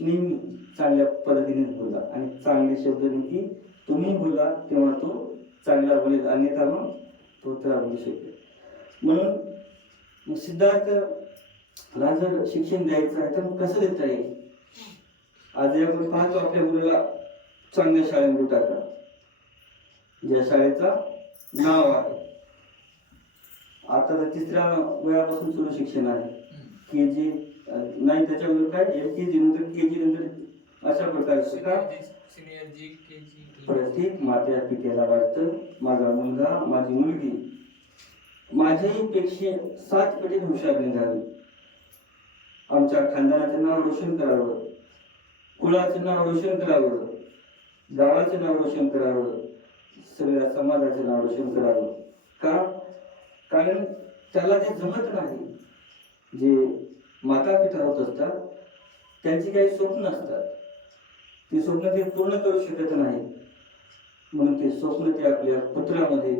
नेहमी चांगल्या पद्धतीने बोला आणि चांगले शब्द देखील तुम्ही बोला, तेव्हा तो चांगला बोलेल, अन्यथा मग तो त्याला बोलू शकेल. म्हणून सिद्धार्थला जर शिक्षण द्यायचं आहे तर मग कसं देता येईल. आज आपण पाहतो आपल्या मुलाला चांगल्या शाळेमध्ये टाका, ज्या शाळेचा नाव आहे. आता तर 3ऱ्या वयापासून सुरू शिक्षण आहे. KG नाही, त्याच्यामध्ये काय LKG नंतर KG नंतर अशा प्रकारे प्रत्येक मात्या पित्याला वाटतं माझा मुलगा, माझी मुलगी माझ्याही पेक्षा 7 पटीने हुशार निघावी, आमच्या खानदानाचं नाव रोशन करावं, कुळाचं नाव रोशन करावं, गावाचं नाव रोशन करावं, सगळ्या समाजाचं नाव रोशन करावं. का? कारण त्याला ते जमत नाही. जे माता पिता होत असतात त्यांची काही स्वप्न असतात, ती स्वप्न ते पूर्ण करू शकत नाही. म्हणून ते स्वप्न ते आपल्या पुत्रामध्ये,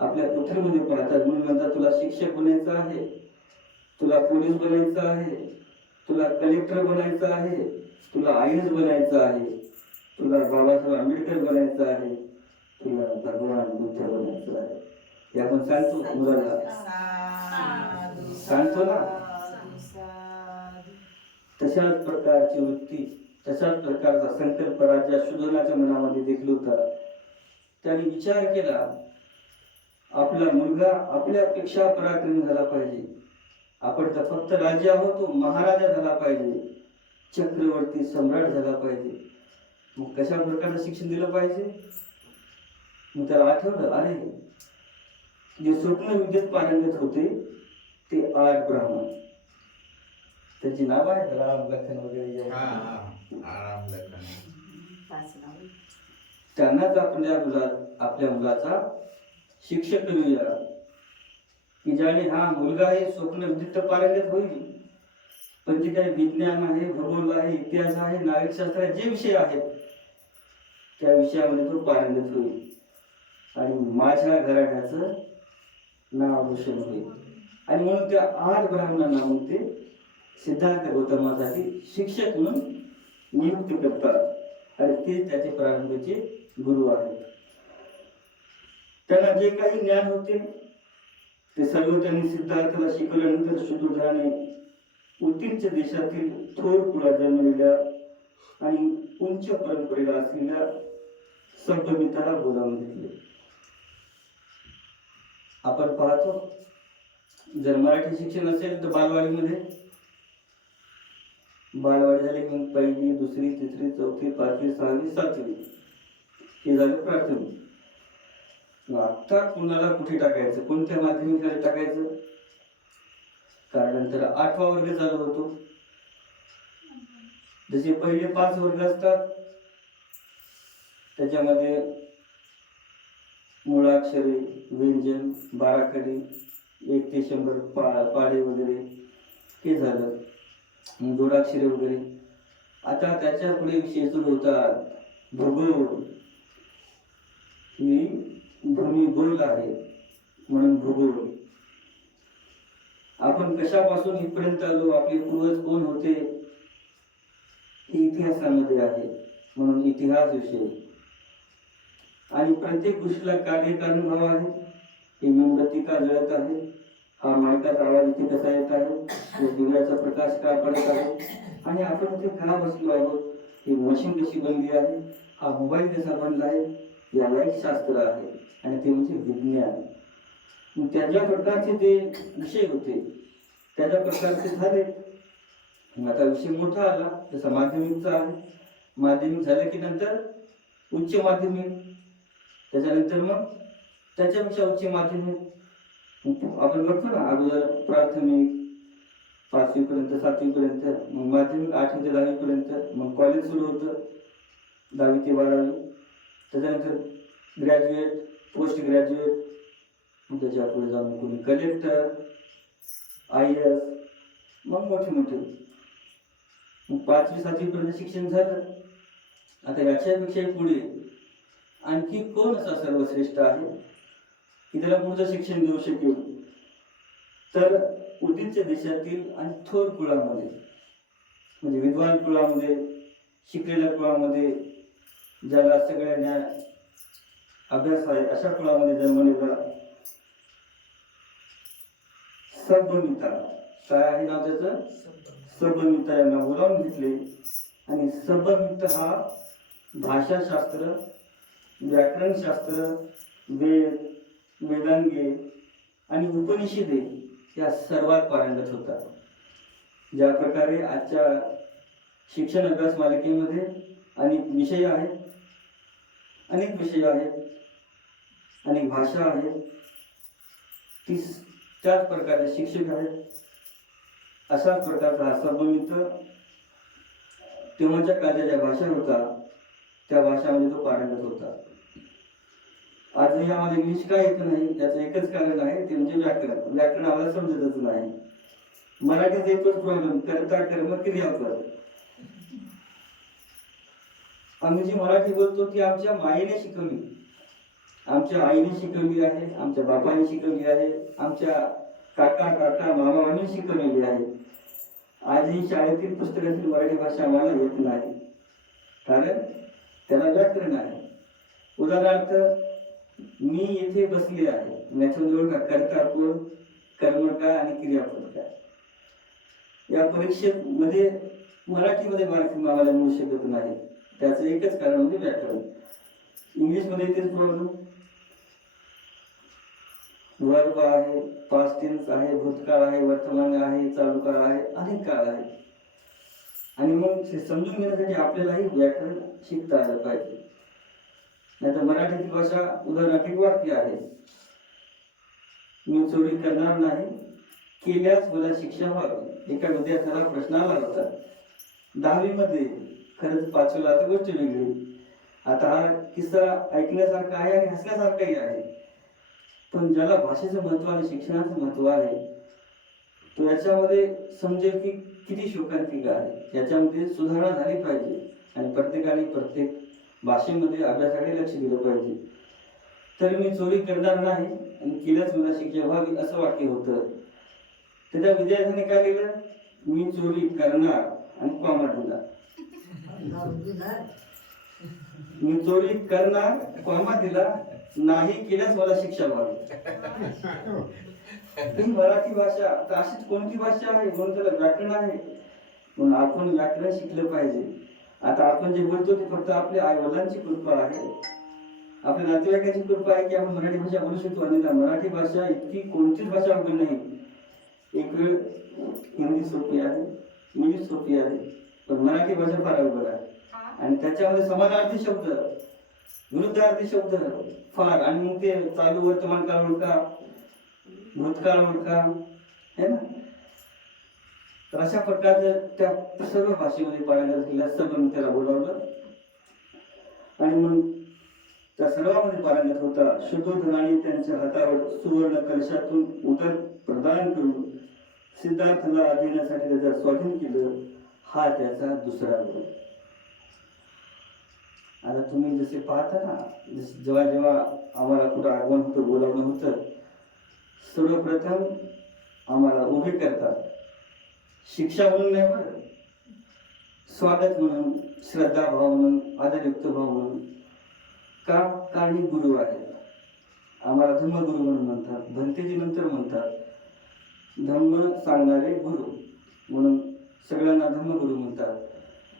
आपल्या पुत्रीमध्ये पाहतात. म्हणून म्हणतात तुला शिक्षक बनायचं आहे, तुला पोलीस बनायचं आहे, तुला कलेक्टर बनायचं आहे, तुला IAS बनायचं आहे, तुला बाबासाहेब आंबेडकर बनायचं आहे, तुला भगवान बुद्ध बनायचं आहे. हे आपण सांगतो मुलाला, सांगतो ना. तशाच प्रकारची वृत्ती, तशाच प्रकारचा संकल्प राज्या शोधनाच्या मनामध्ये देखील होता. त्याने विचार केला आपला मुलगा आपल्यापेक्षा पराक्रमी झाला पाहिजे. आपण तर फक्त राजा आहोत, तो महाराजा झाला पाहिजे, चक्रवर्ती सम्राट झाला पाहिजे. मग कशा प्रकारचं शिक्षण दिलं पाहिजे? मग त्याला आठवलं, अरे जे स्वप्न विद्येत पारंगत होते ते 8 ब्राह्मण, त्याची नाव आहे राम लखन वगैरे. हा हा आराम लखन. त्यांनाच आपल्या मुलाचा शिक्षक करूया, की ज्याने हा मुलगा हे स्वप्न विद्येत पारंगत होईल, पण जे काही विज्ञान आहे, भूगोल आहे, इतिहास आहे, नागरिकशास्त्र आहे, जे विषय आहेत त्या विषयामध्ये तो पारंगत होईल आणि माझ्या घराण्याचं नाव रोशन होईल. आणि म्हणून त्या 8 ब्राह्मणांना मग ते सिद्धार्थ गौतमासाठी शिक्षक म्हणून नियुक्त करतात आणि ते त्याचे प्रारंभीचे गुरु आहेत. त्यांना जे काही ज्ञान होते ते सर्व त्यांनी सिद्धार्थाला शिकवल्यानंतर शूद्राने उत्तीर्च देशातील थोर कुळात जन्मलेल्या आणि उंच परंपरेला असलेल्या संभ्रमिताला बोलावून घेतले. आपण पाहतो, जर मराठी शिक्षण असेल तर बालवाडी झाले की मग 1ली, 2री, 3री, 4थी, 5वी, 6वी, 7वी हे झालं प्राथमिक. आता कुणाला कुठे टाकायचं, कोणत्या माध्यमिक शाळेत टाकायचं? कारण नंतर 8वा वर्ग चालू होतो. जसे पहिले 5 वर्ग असतात त्याच्यामध्ये मुळाक्षरे, व्यंजन, बाराखडी, 1 ते 100 पाढे वगैरे हे झालं, जोडाक्षरे वगैरे. आता त्याच्या पुढे विषय सुरू होतात. भूगोल, ही भूमी गोल आहे म्हणून भूगोल. आपण कशापासून इथपर्यंत आलो, आपले पूर्वज कोण होते, हे इतिहासामध्ये आहे म्हणून इतिहास विषय. आणि प्रत्येक गोष्टीला कार्यकारणभाव आहे. ही मेणबत्ती का जळत आहे, हा मायकाचा आवाज इथे कसा येत आहे, दिव्याचा प्रकाश का पडत आहे, आणि आपण इथे का बसलो आहोत, ही मशीन कशी बनली आहे, हा मोबाईल कसा बनला आहे, याला एक शास्त्र आहे आणि ते म्हणजे विज्ञान. त्याच्या प्रकारचे ते विषय होते, त्याच्या प्रकारचे झाले. आता विषय मोठा आला, जसा माध्यमिकचा आहे. माध्यमिक झालं की नंतर उच्च माध्यमिक, त्याच्यानंतर मग त्याच्यापेक्षा उच्च माध्यमिक. आपण बघतो ना, अगोदर प्राथमिक 5वी पर्यंत, 7वी पर्यंत, मग माध्यमिक 8वी ते 10वी पर्यंत, मग कॉलेज सुरू होतं 10वी ते 12वी, त्याच्यानंतर ग्रॅज्युएट, पोस्ट ग्रॅज्युएट, मग त्याच्या पुढे जाऊन कोणी कलेक्टर, IAS, मग मोठे. मग 5वी 7वी पर्यंत शिक्षण झालं. आता याच्यापेक्षा पुढे आणखी कोण असा सर्वश्रेष्ठ आहे की त्याला पुढचं शिक्षण देऊ शकेल? तर उदीच्या देशातील आणि थोर कुळामध्ये, म्हणजे विद्वान कुळामध्ये, शिकलेल्या कुळामध्ये, ज्याला सगळ्यांना अभ्यास आहे अशा कुळामध्ये जन्मलेला संभ्रमिता, काय आहे नाव त्याचं, संभ्रमिता यांना बोलावून घेतले. आणि संभ्रमित हा भाषाशास्त्र, व्याकरणशास्त्र, वेद, वेदांगे आणि उपनिषदे या सर्वात पारंगत होता. ज्या प्रकारे आजच्या शिक्षण अभ्यास मालिकेमध्ये अनेक विषय आहेत, अनेक भाषा आहेत, त्याच प्रकारे शिक्षक आहेत. अशाच प्रकारचा हा संभ्रमित तेव्हाच्या काळाच्या ज्या भाषा होता त्या भाषामध्ये तो पारंगत होता. आजही आम्हाला इंग्लिश काय येत नाही, त्याचं एकच कारण आहे, ते म्हणजे व्याकरण. व्याकरण आम्हाला समजतच नाही. मराठीत एकच प्रॉब्लेम, कर्ता, कर्म, क्रियापद. आम्ही जी मराठी बोलतो ती आमच्या मायेने शिकवली, आमच्या आईने शिकवली आहे, आमच्या बापाने शिकवली आहे, आमच्या काका मामा मामीने शिकवलेली आहे. आजही शाळेतील पुस्तकातील मराठी भाषा आम्हाला येत नाही, कारण त्याला व्याकरण आहे. उदाहरणार्थ, मी येथे बसले आहे, याच्याजवळ का कर्ता कोण, कर्म काय आणि क्रियापद काय. या परीक्षेमध्ये मराठीमध्ये मार्क आम्हाला मिळू शकत नाही, त्याचं एकच कारण म्हणजे व्याकरण. इंग्लिशमध्ये तेच प्रॉब्लेम. वर्ब आहे, पास्ट टेन्स आहे, भूतकाळ आहे, वर्तमान आहे, चालू काळ आहे, अनेक काळ आहे. आणि मग हे समजून घेण्यासाठी आपल्यालाही व्याकरण शिकता आलं पाहिजे. नाहीतर मराठीची भाषा उदाहरणार्थ एक वाक्य आहे, मी चोरी करणार नाही, केल्यास मला शिक्षा व्हावी. एका विद्यार्थ्याला प्रश्न आला होता 10वी मध्ये. खरंच 5वीला आता गोष्ट वेगळी. आता हा किस्सा ऐकण्यासारखा आहे आणि हसण्यासारखाही आहे, पण ज्याला भाषेचं महत्व आणि शिक्षणाचं महत्व आहे तो याच्यामध्ये समजेल की किती शोकांतिका आहे. याच्यामध्ये सुधारणा झाली पाहिजे आणि प्रत्येकाने प्रत्येक भाषेमध्ये अभ्यासाकडे लक्ष दिलं पाहिजे. तर मी चोरी करणार नाही आणि केल्यास मला शिक्षा व्हावी असं वाक्य होतं. तर त्या विद्यार्थ्याने काय केलं, मी चोरी करणार आणि कॉमा दिला. मी चोरी करणार कॉमा दिला, नाही केल्यास मला शिक्षा व्हावी. ही मराठी भाषा तर अशीच कोणती भाषा आहे म्हणून त्याला व्याकरण आहे. म्हणून आपण व्याकरण शिकलं पाहिजे. आता आपण जे बोलतो ते फक्त आपल्या आई वडिलांची कृपा आहे, आपल्या नातेवाईकांची कृपा आहे की आपण मराठी भाषा बोलू शकतो. आणि मराठी भाषा इतकी कोणतीच भाषा अवघड नाही. एक वेळ हिंदी सोपी आहे, इंग्लिश सोपी आहे, पण मराठी भाषा फार अवघड आहे. आणि त्याच्यामध्ये समानार्थी शब्द, विरुद्धार्थी शब्द फार, आणि मग ते चालू वर्तमान काळ ओळखा, भूतकाळ ओळखा, है ना. तर अशा प्रकारचं त्या सर्व भाषेमध्ये पारंगत केल्या. सर्व मी त्याला बोलावलं आणि मग त्या सर्वांमध्ये पारंगत होता. शुद्धोधनाने त्यांच्या हातावर सुवर्ण कलशातून उदर प्रदान करून सिद्धार्थाला देण्यासाठी त्याचा स्वाधीन केलं. हा त्याचा दुसरा गुण. आता तुम्ही जसे पाहता ना, जेव्हा जेव्हा आम्हाला कुठं आगमन होतं, बोलावणं होतं, सर्वप्रथम आम्हाला उभे करतात. शिक्षा म्हणून नाही बरं, स्वागत म्हणून, श्रद्धाभाव म्हणून, आदरयुक्त भाव म्हणून. का? कारण गुरु आहेत. आम्हाला धम्मगुरु म्हणून म्हणतात, भंतेजी नंतर म्हणतात. धम्म सांगणारे गुरु म्हणून सगळ्यांना धम्मगुरु म्हणतात.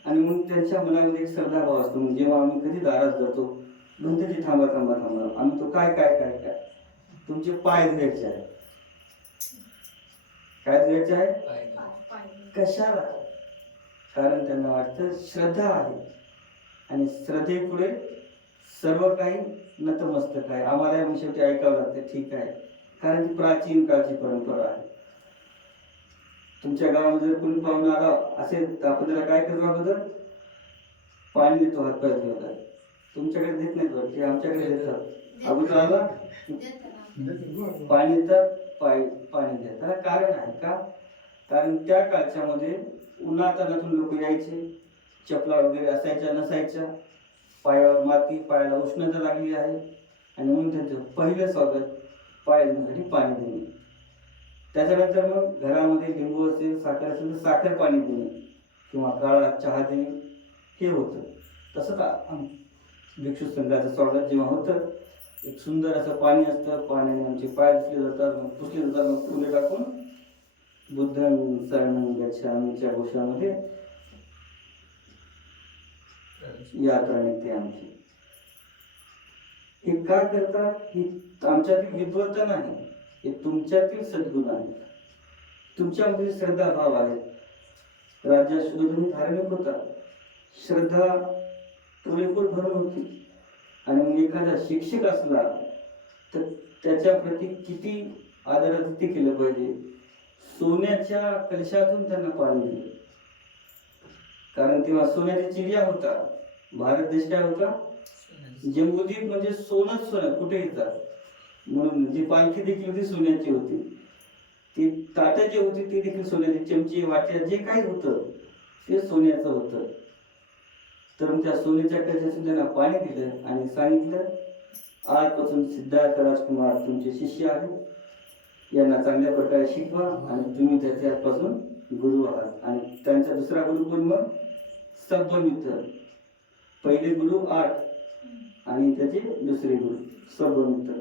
आणि मग त्यांच्या मनामध्ये एक श्रद्धाभाव असतो. मग जेव्हा आम्ही कधी दारात जातो, भंतेजी थांबा थांबा थांबा, आम्ही तो काय काय काय काय तुमचे पाय धुवायचे आहे. काय धुवायचे आहे? कशाला? कारण त्यांना वाटतं श्रद्धा आहे आणि श्रद्धेपुढे सर्व काही नतमस्तक आहे. आम्हाला मग शेवटी ऐकावं लागतं, ठीक आहे, कारण ती प्राचीन काळची परंपरा आहे. तुमच्या गावामध्ये जर कोणी पाहुणा आला असेल तर आपण त्याला काय करतो? अगोदर पाणी देतो हातपाय धुवायला. तुमच्याकडे देत नाहीत वाटते, आमच्याकडे देतात. अगोदर आला पाणी देतात, पाणी देतात. त्याला कारण आहे का? कारण त्या काळच्यामध्ये उन्हातानातून लोक यायचे, चपला वगैरे असायच्या नसायच्या, पायावर माती, पायाला उष्णता लागली आहे, आणि म्हणून त्यांचं पहिलं स्वागत पाय धुण्यासाठी पाणी देणे. त्याच्यानंतर मग घरामध्ये लिंबू असेल, साखर असेल तर साखर पाणी देणे किंवा काळा चहा देणे हे होतं. तसंच भिक्षू संघाचं स्वागत जेव्हा होतं, एक सुंदर असं पाणी असतं, पाण्याने आमचे पाय धुतले जातात, मग पुसले जातात, मग फुले टाकून बुद्धं शरणं गच्छामीच्या घोषामध्ये यात्रा निघते आमची. हे का करतात? ही आमच्यातील विद्वत्ता नाही, हे तुमच्यातील सद्गुण आहे, तुमच्यामध्ये श्रद्धाभाव आहे. राजा शुद्धोधनी धार्मिक होता, श्रद्धा पुरेपूर भरून होती. आणि मग एखादा शिक्षक असला तर त्याच्या प्रती किती आदरातिथ्य केलं पाहिजे. सोन्याच्या कलशातून त्यांना पाणी दिलं, कारण तेव्हा सोन्याच्या चिडिया होता. भारत देश काय होता? जम्बूद्वीप म्हणजे सोनंच सोनं, कुठे येतात. म्हणून जी पालखी देखील होती सोन्याची होती, ती ताटं जे होती ती देखील सोन्याची, चमचे वाट्या जे काही होतं ते सोन्याचं होतं. तर त्या सोन्याच्या कलशातून त्यांना पाणी दिलं आणि सांगितलं, आजपासून सिद्धार्थ राजकुमार तुमचे शिष्य आहेत, यांना चांगल्या प्रकारे शिकवा आणि तुम्ही त्याच्यापासून गुरु आहात. आणि त्यांचा दुसरा गुरु कोण? मग सभ्यमित्र. पहिले गुरु 8 आणि त्याचे दुसरे गुरु सभ्यमित्र.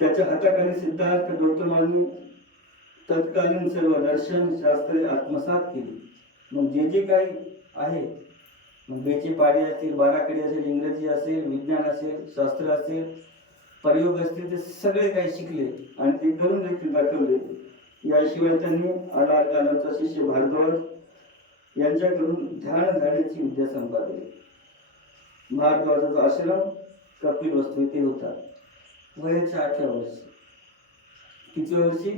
त्याच्या हाताखाली सिद्धार्थ गौतमांनी तत्कालीन सर्व दर्शन शास्त्रे आत्मसात केली. मग जे जे काही आहे, मग बेचे पाडे असतील, बाराखडी असेल, इंग्रजी असेल, विज्ञान असेल, शास्त्र असेल, प्रयोग असतील ते सगळे काही शिकले आणि ते करून देखील दाखवले. याशिवाय त्यांनी आला कालांचा शिष्य भारद्वाज यांच्याकडून ध्यान धाडण्याची विद्या संपादली. भारद्वाजाचा आश्रम कपिल वस्तू येथे होता. वयाच्या 8व्या वर्षी, कितव्या वर्षी?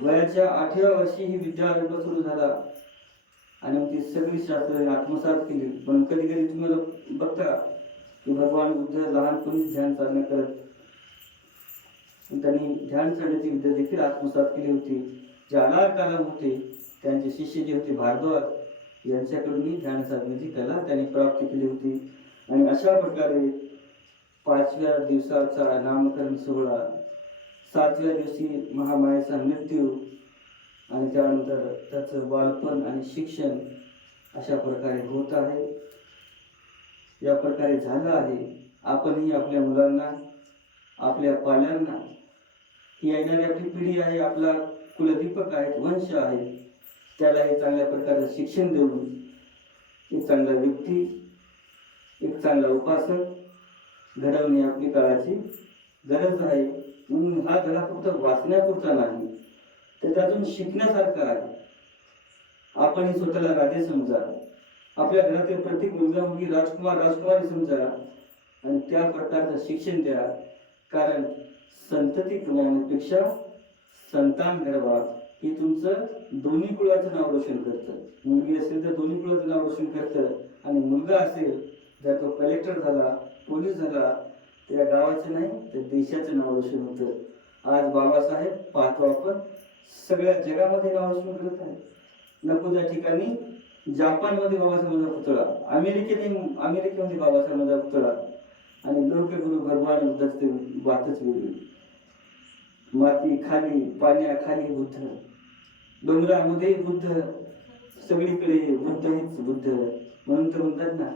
वयाच्या 8व्या वर्षी ही विद्या आरंभ सुरू झाला आणि मग ती सगळी शास्त्र आत्मसात केली. पण कधी कधी तुम्हाला बघता की भगवान बुद्ध लहानपणी ध्यान साधना करत, त्यांनी ध्यान साधण्याची विद्या देखील आत्मसात केली होती. जे अनार कालम होते त्यांचे शिष्य जे होते भारद्वाज यांच्याकडूनही ध्यान साधण्याची कला त्यांनी प्राप्त केली होती. आणि अशा प्रकारे 5व्या दिवसाचा नामकरण सोहळा, 7व्या दिवशी महामायेचा मृत्यू आणि त्यानंतर त्याचं बालपण आणि शिक्षण अशा प्रकारे होत आहे. या प्रकारे झालं आहे. आपणही आपल्या मुलांना, आपल्या पाल्यांना, ही येणारी आपली पिढी आहे, आपला कुलदीपक आहे, वंश आहे, त्याला हे चांगल्या प्रकारे शिक्षण देऊन एक चांगला व्यक्ती, एक चांगला उपासक घडवणे आपली काळाची गरज आहे. म्हणून हा धडा फक्त वाचण्यापुरता नाही, तर त्यातून शिकण्यासारखा आहे. आपणही स्वतःला राजे समजा, आपल्या घरातील प्रत्येक मुलगा मुलगी राजकुमार राजकुमारी समजा आणि त्या प्रकारचं शिक्षण द्या. कारण संतती कमावण्यापेक्षा संतान घडवा, ही तुमचं दोन्ही कुळाचं नाव रोशन करतं. मुलगी असेल तर दोन्ही कुळाचं नाव रोशन करतं आणि मुलगा असेल जर तो कलेक्टर झाला, पोलीस झाला, त्या गावाचं नाही तर देशाचं नाव रोशन होतं. आज बाबासाहेब पाहतो आपण सगळ्या जगामध्ये नाव रोशन करत आहे. नको त्या ठिकाणी जापानमध्ये बाबासाहेबांचा पुतळा, अमेरिकेमध्ये बाबासाहेबांचा पुतळा आणि लोकगुरु भगवान बुद्धाची बातच वेगळी. माती खाली, पाण्याखाली बुद्ध, डोंगरामध्ये बुद्ध, सगळीकडे बुद्ध हीच बुद्ध. म्हणून तर म्हणतात ना,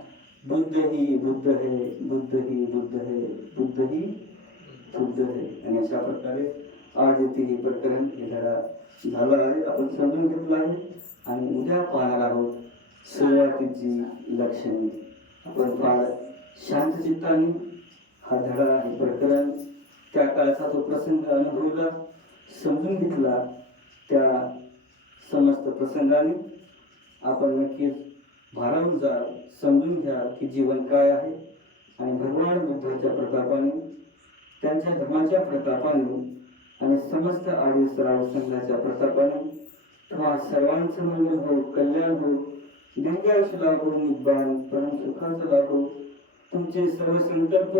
बुद्ध ही बुद्ध है, बुद्ध ही बुद्ध है, बुद्ध ही बुद्ध है. आणि अशा प्रकारे आज येथे हे प्रकरण हे धडा झाला आहे, आपण समजून घेतलं आहे. आणि उद्या पाहणार आहोत सुरुवातीची लक्षणे. आपण फार शांत चित्ताने हा धडा, हे प्रकरण, त्या काळाचा तो प्रसंग अनुभवला, समजून घेतला. त्या समस्त प्रसंगाने आपण नक्कीच भारावून जा, समजून घ्या की जीवन काय आहे. आणि भगवान बुद्धाच्या प्रतापाने, त्यांच्या धर्माच्या प्रतापाने आणि समस्त आर्य सराव संघाच्या प्रतापाने तुम्हा सर्वांचं मंगल हो, कल्याण हो, दीर्घायुष्य लाभो, निब्बाण परम सुखाचं लाभो. तुमचे सर्व संकल्प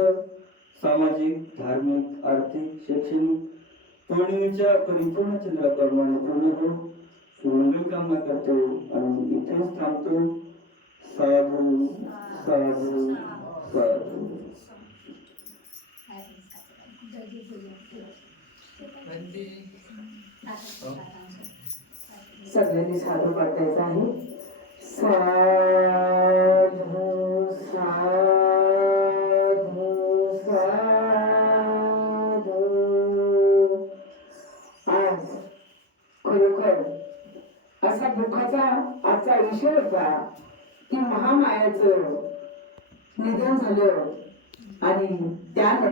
सामाजिक, धार्मिक, आर्थिक, शैक्षणिक पौर्णिमेच्या परिपूर्ण चंद्राप्रमाणे पूर्ण हो, मंगल कामना करतो आणि इथेच थांबतो. साधू साधू साधू. सगळ्यांनी साधू पाठायचं आहे. साधू साधू साधू. आज खरोखर असा दुःखाचा आजचा विषय होता की महामायाचं निधन झालं आणि त्यानंतर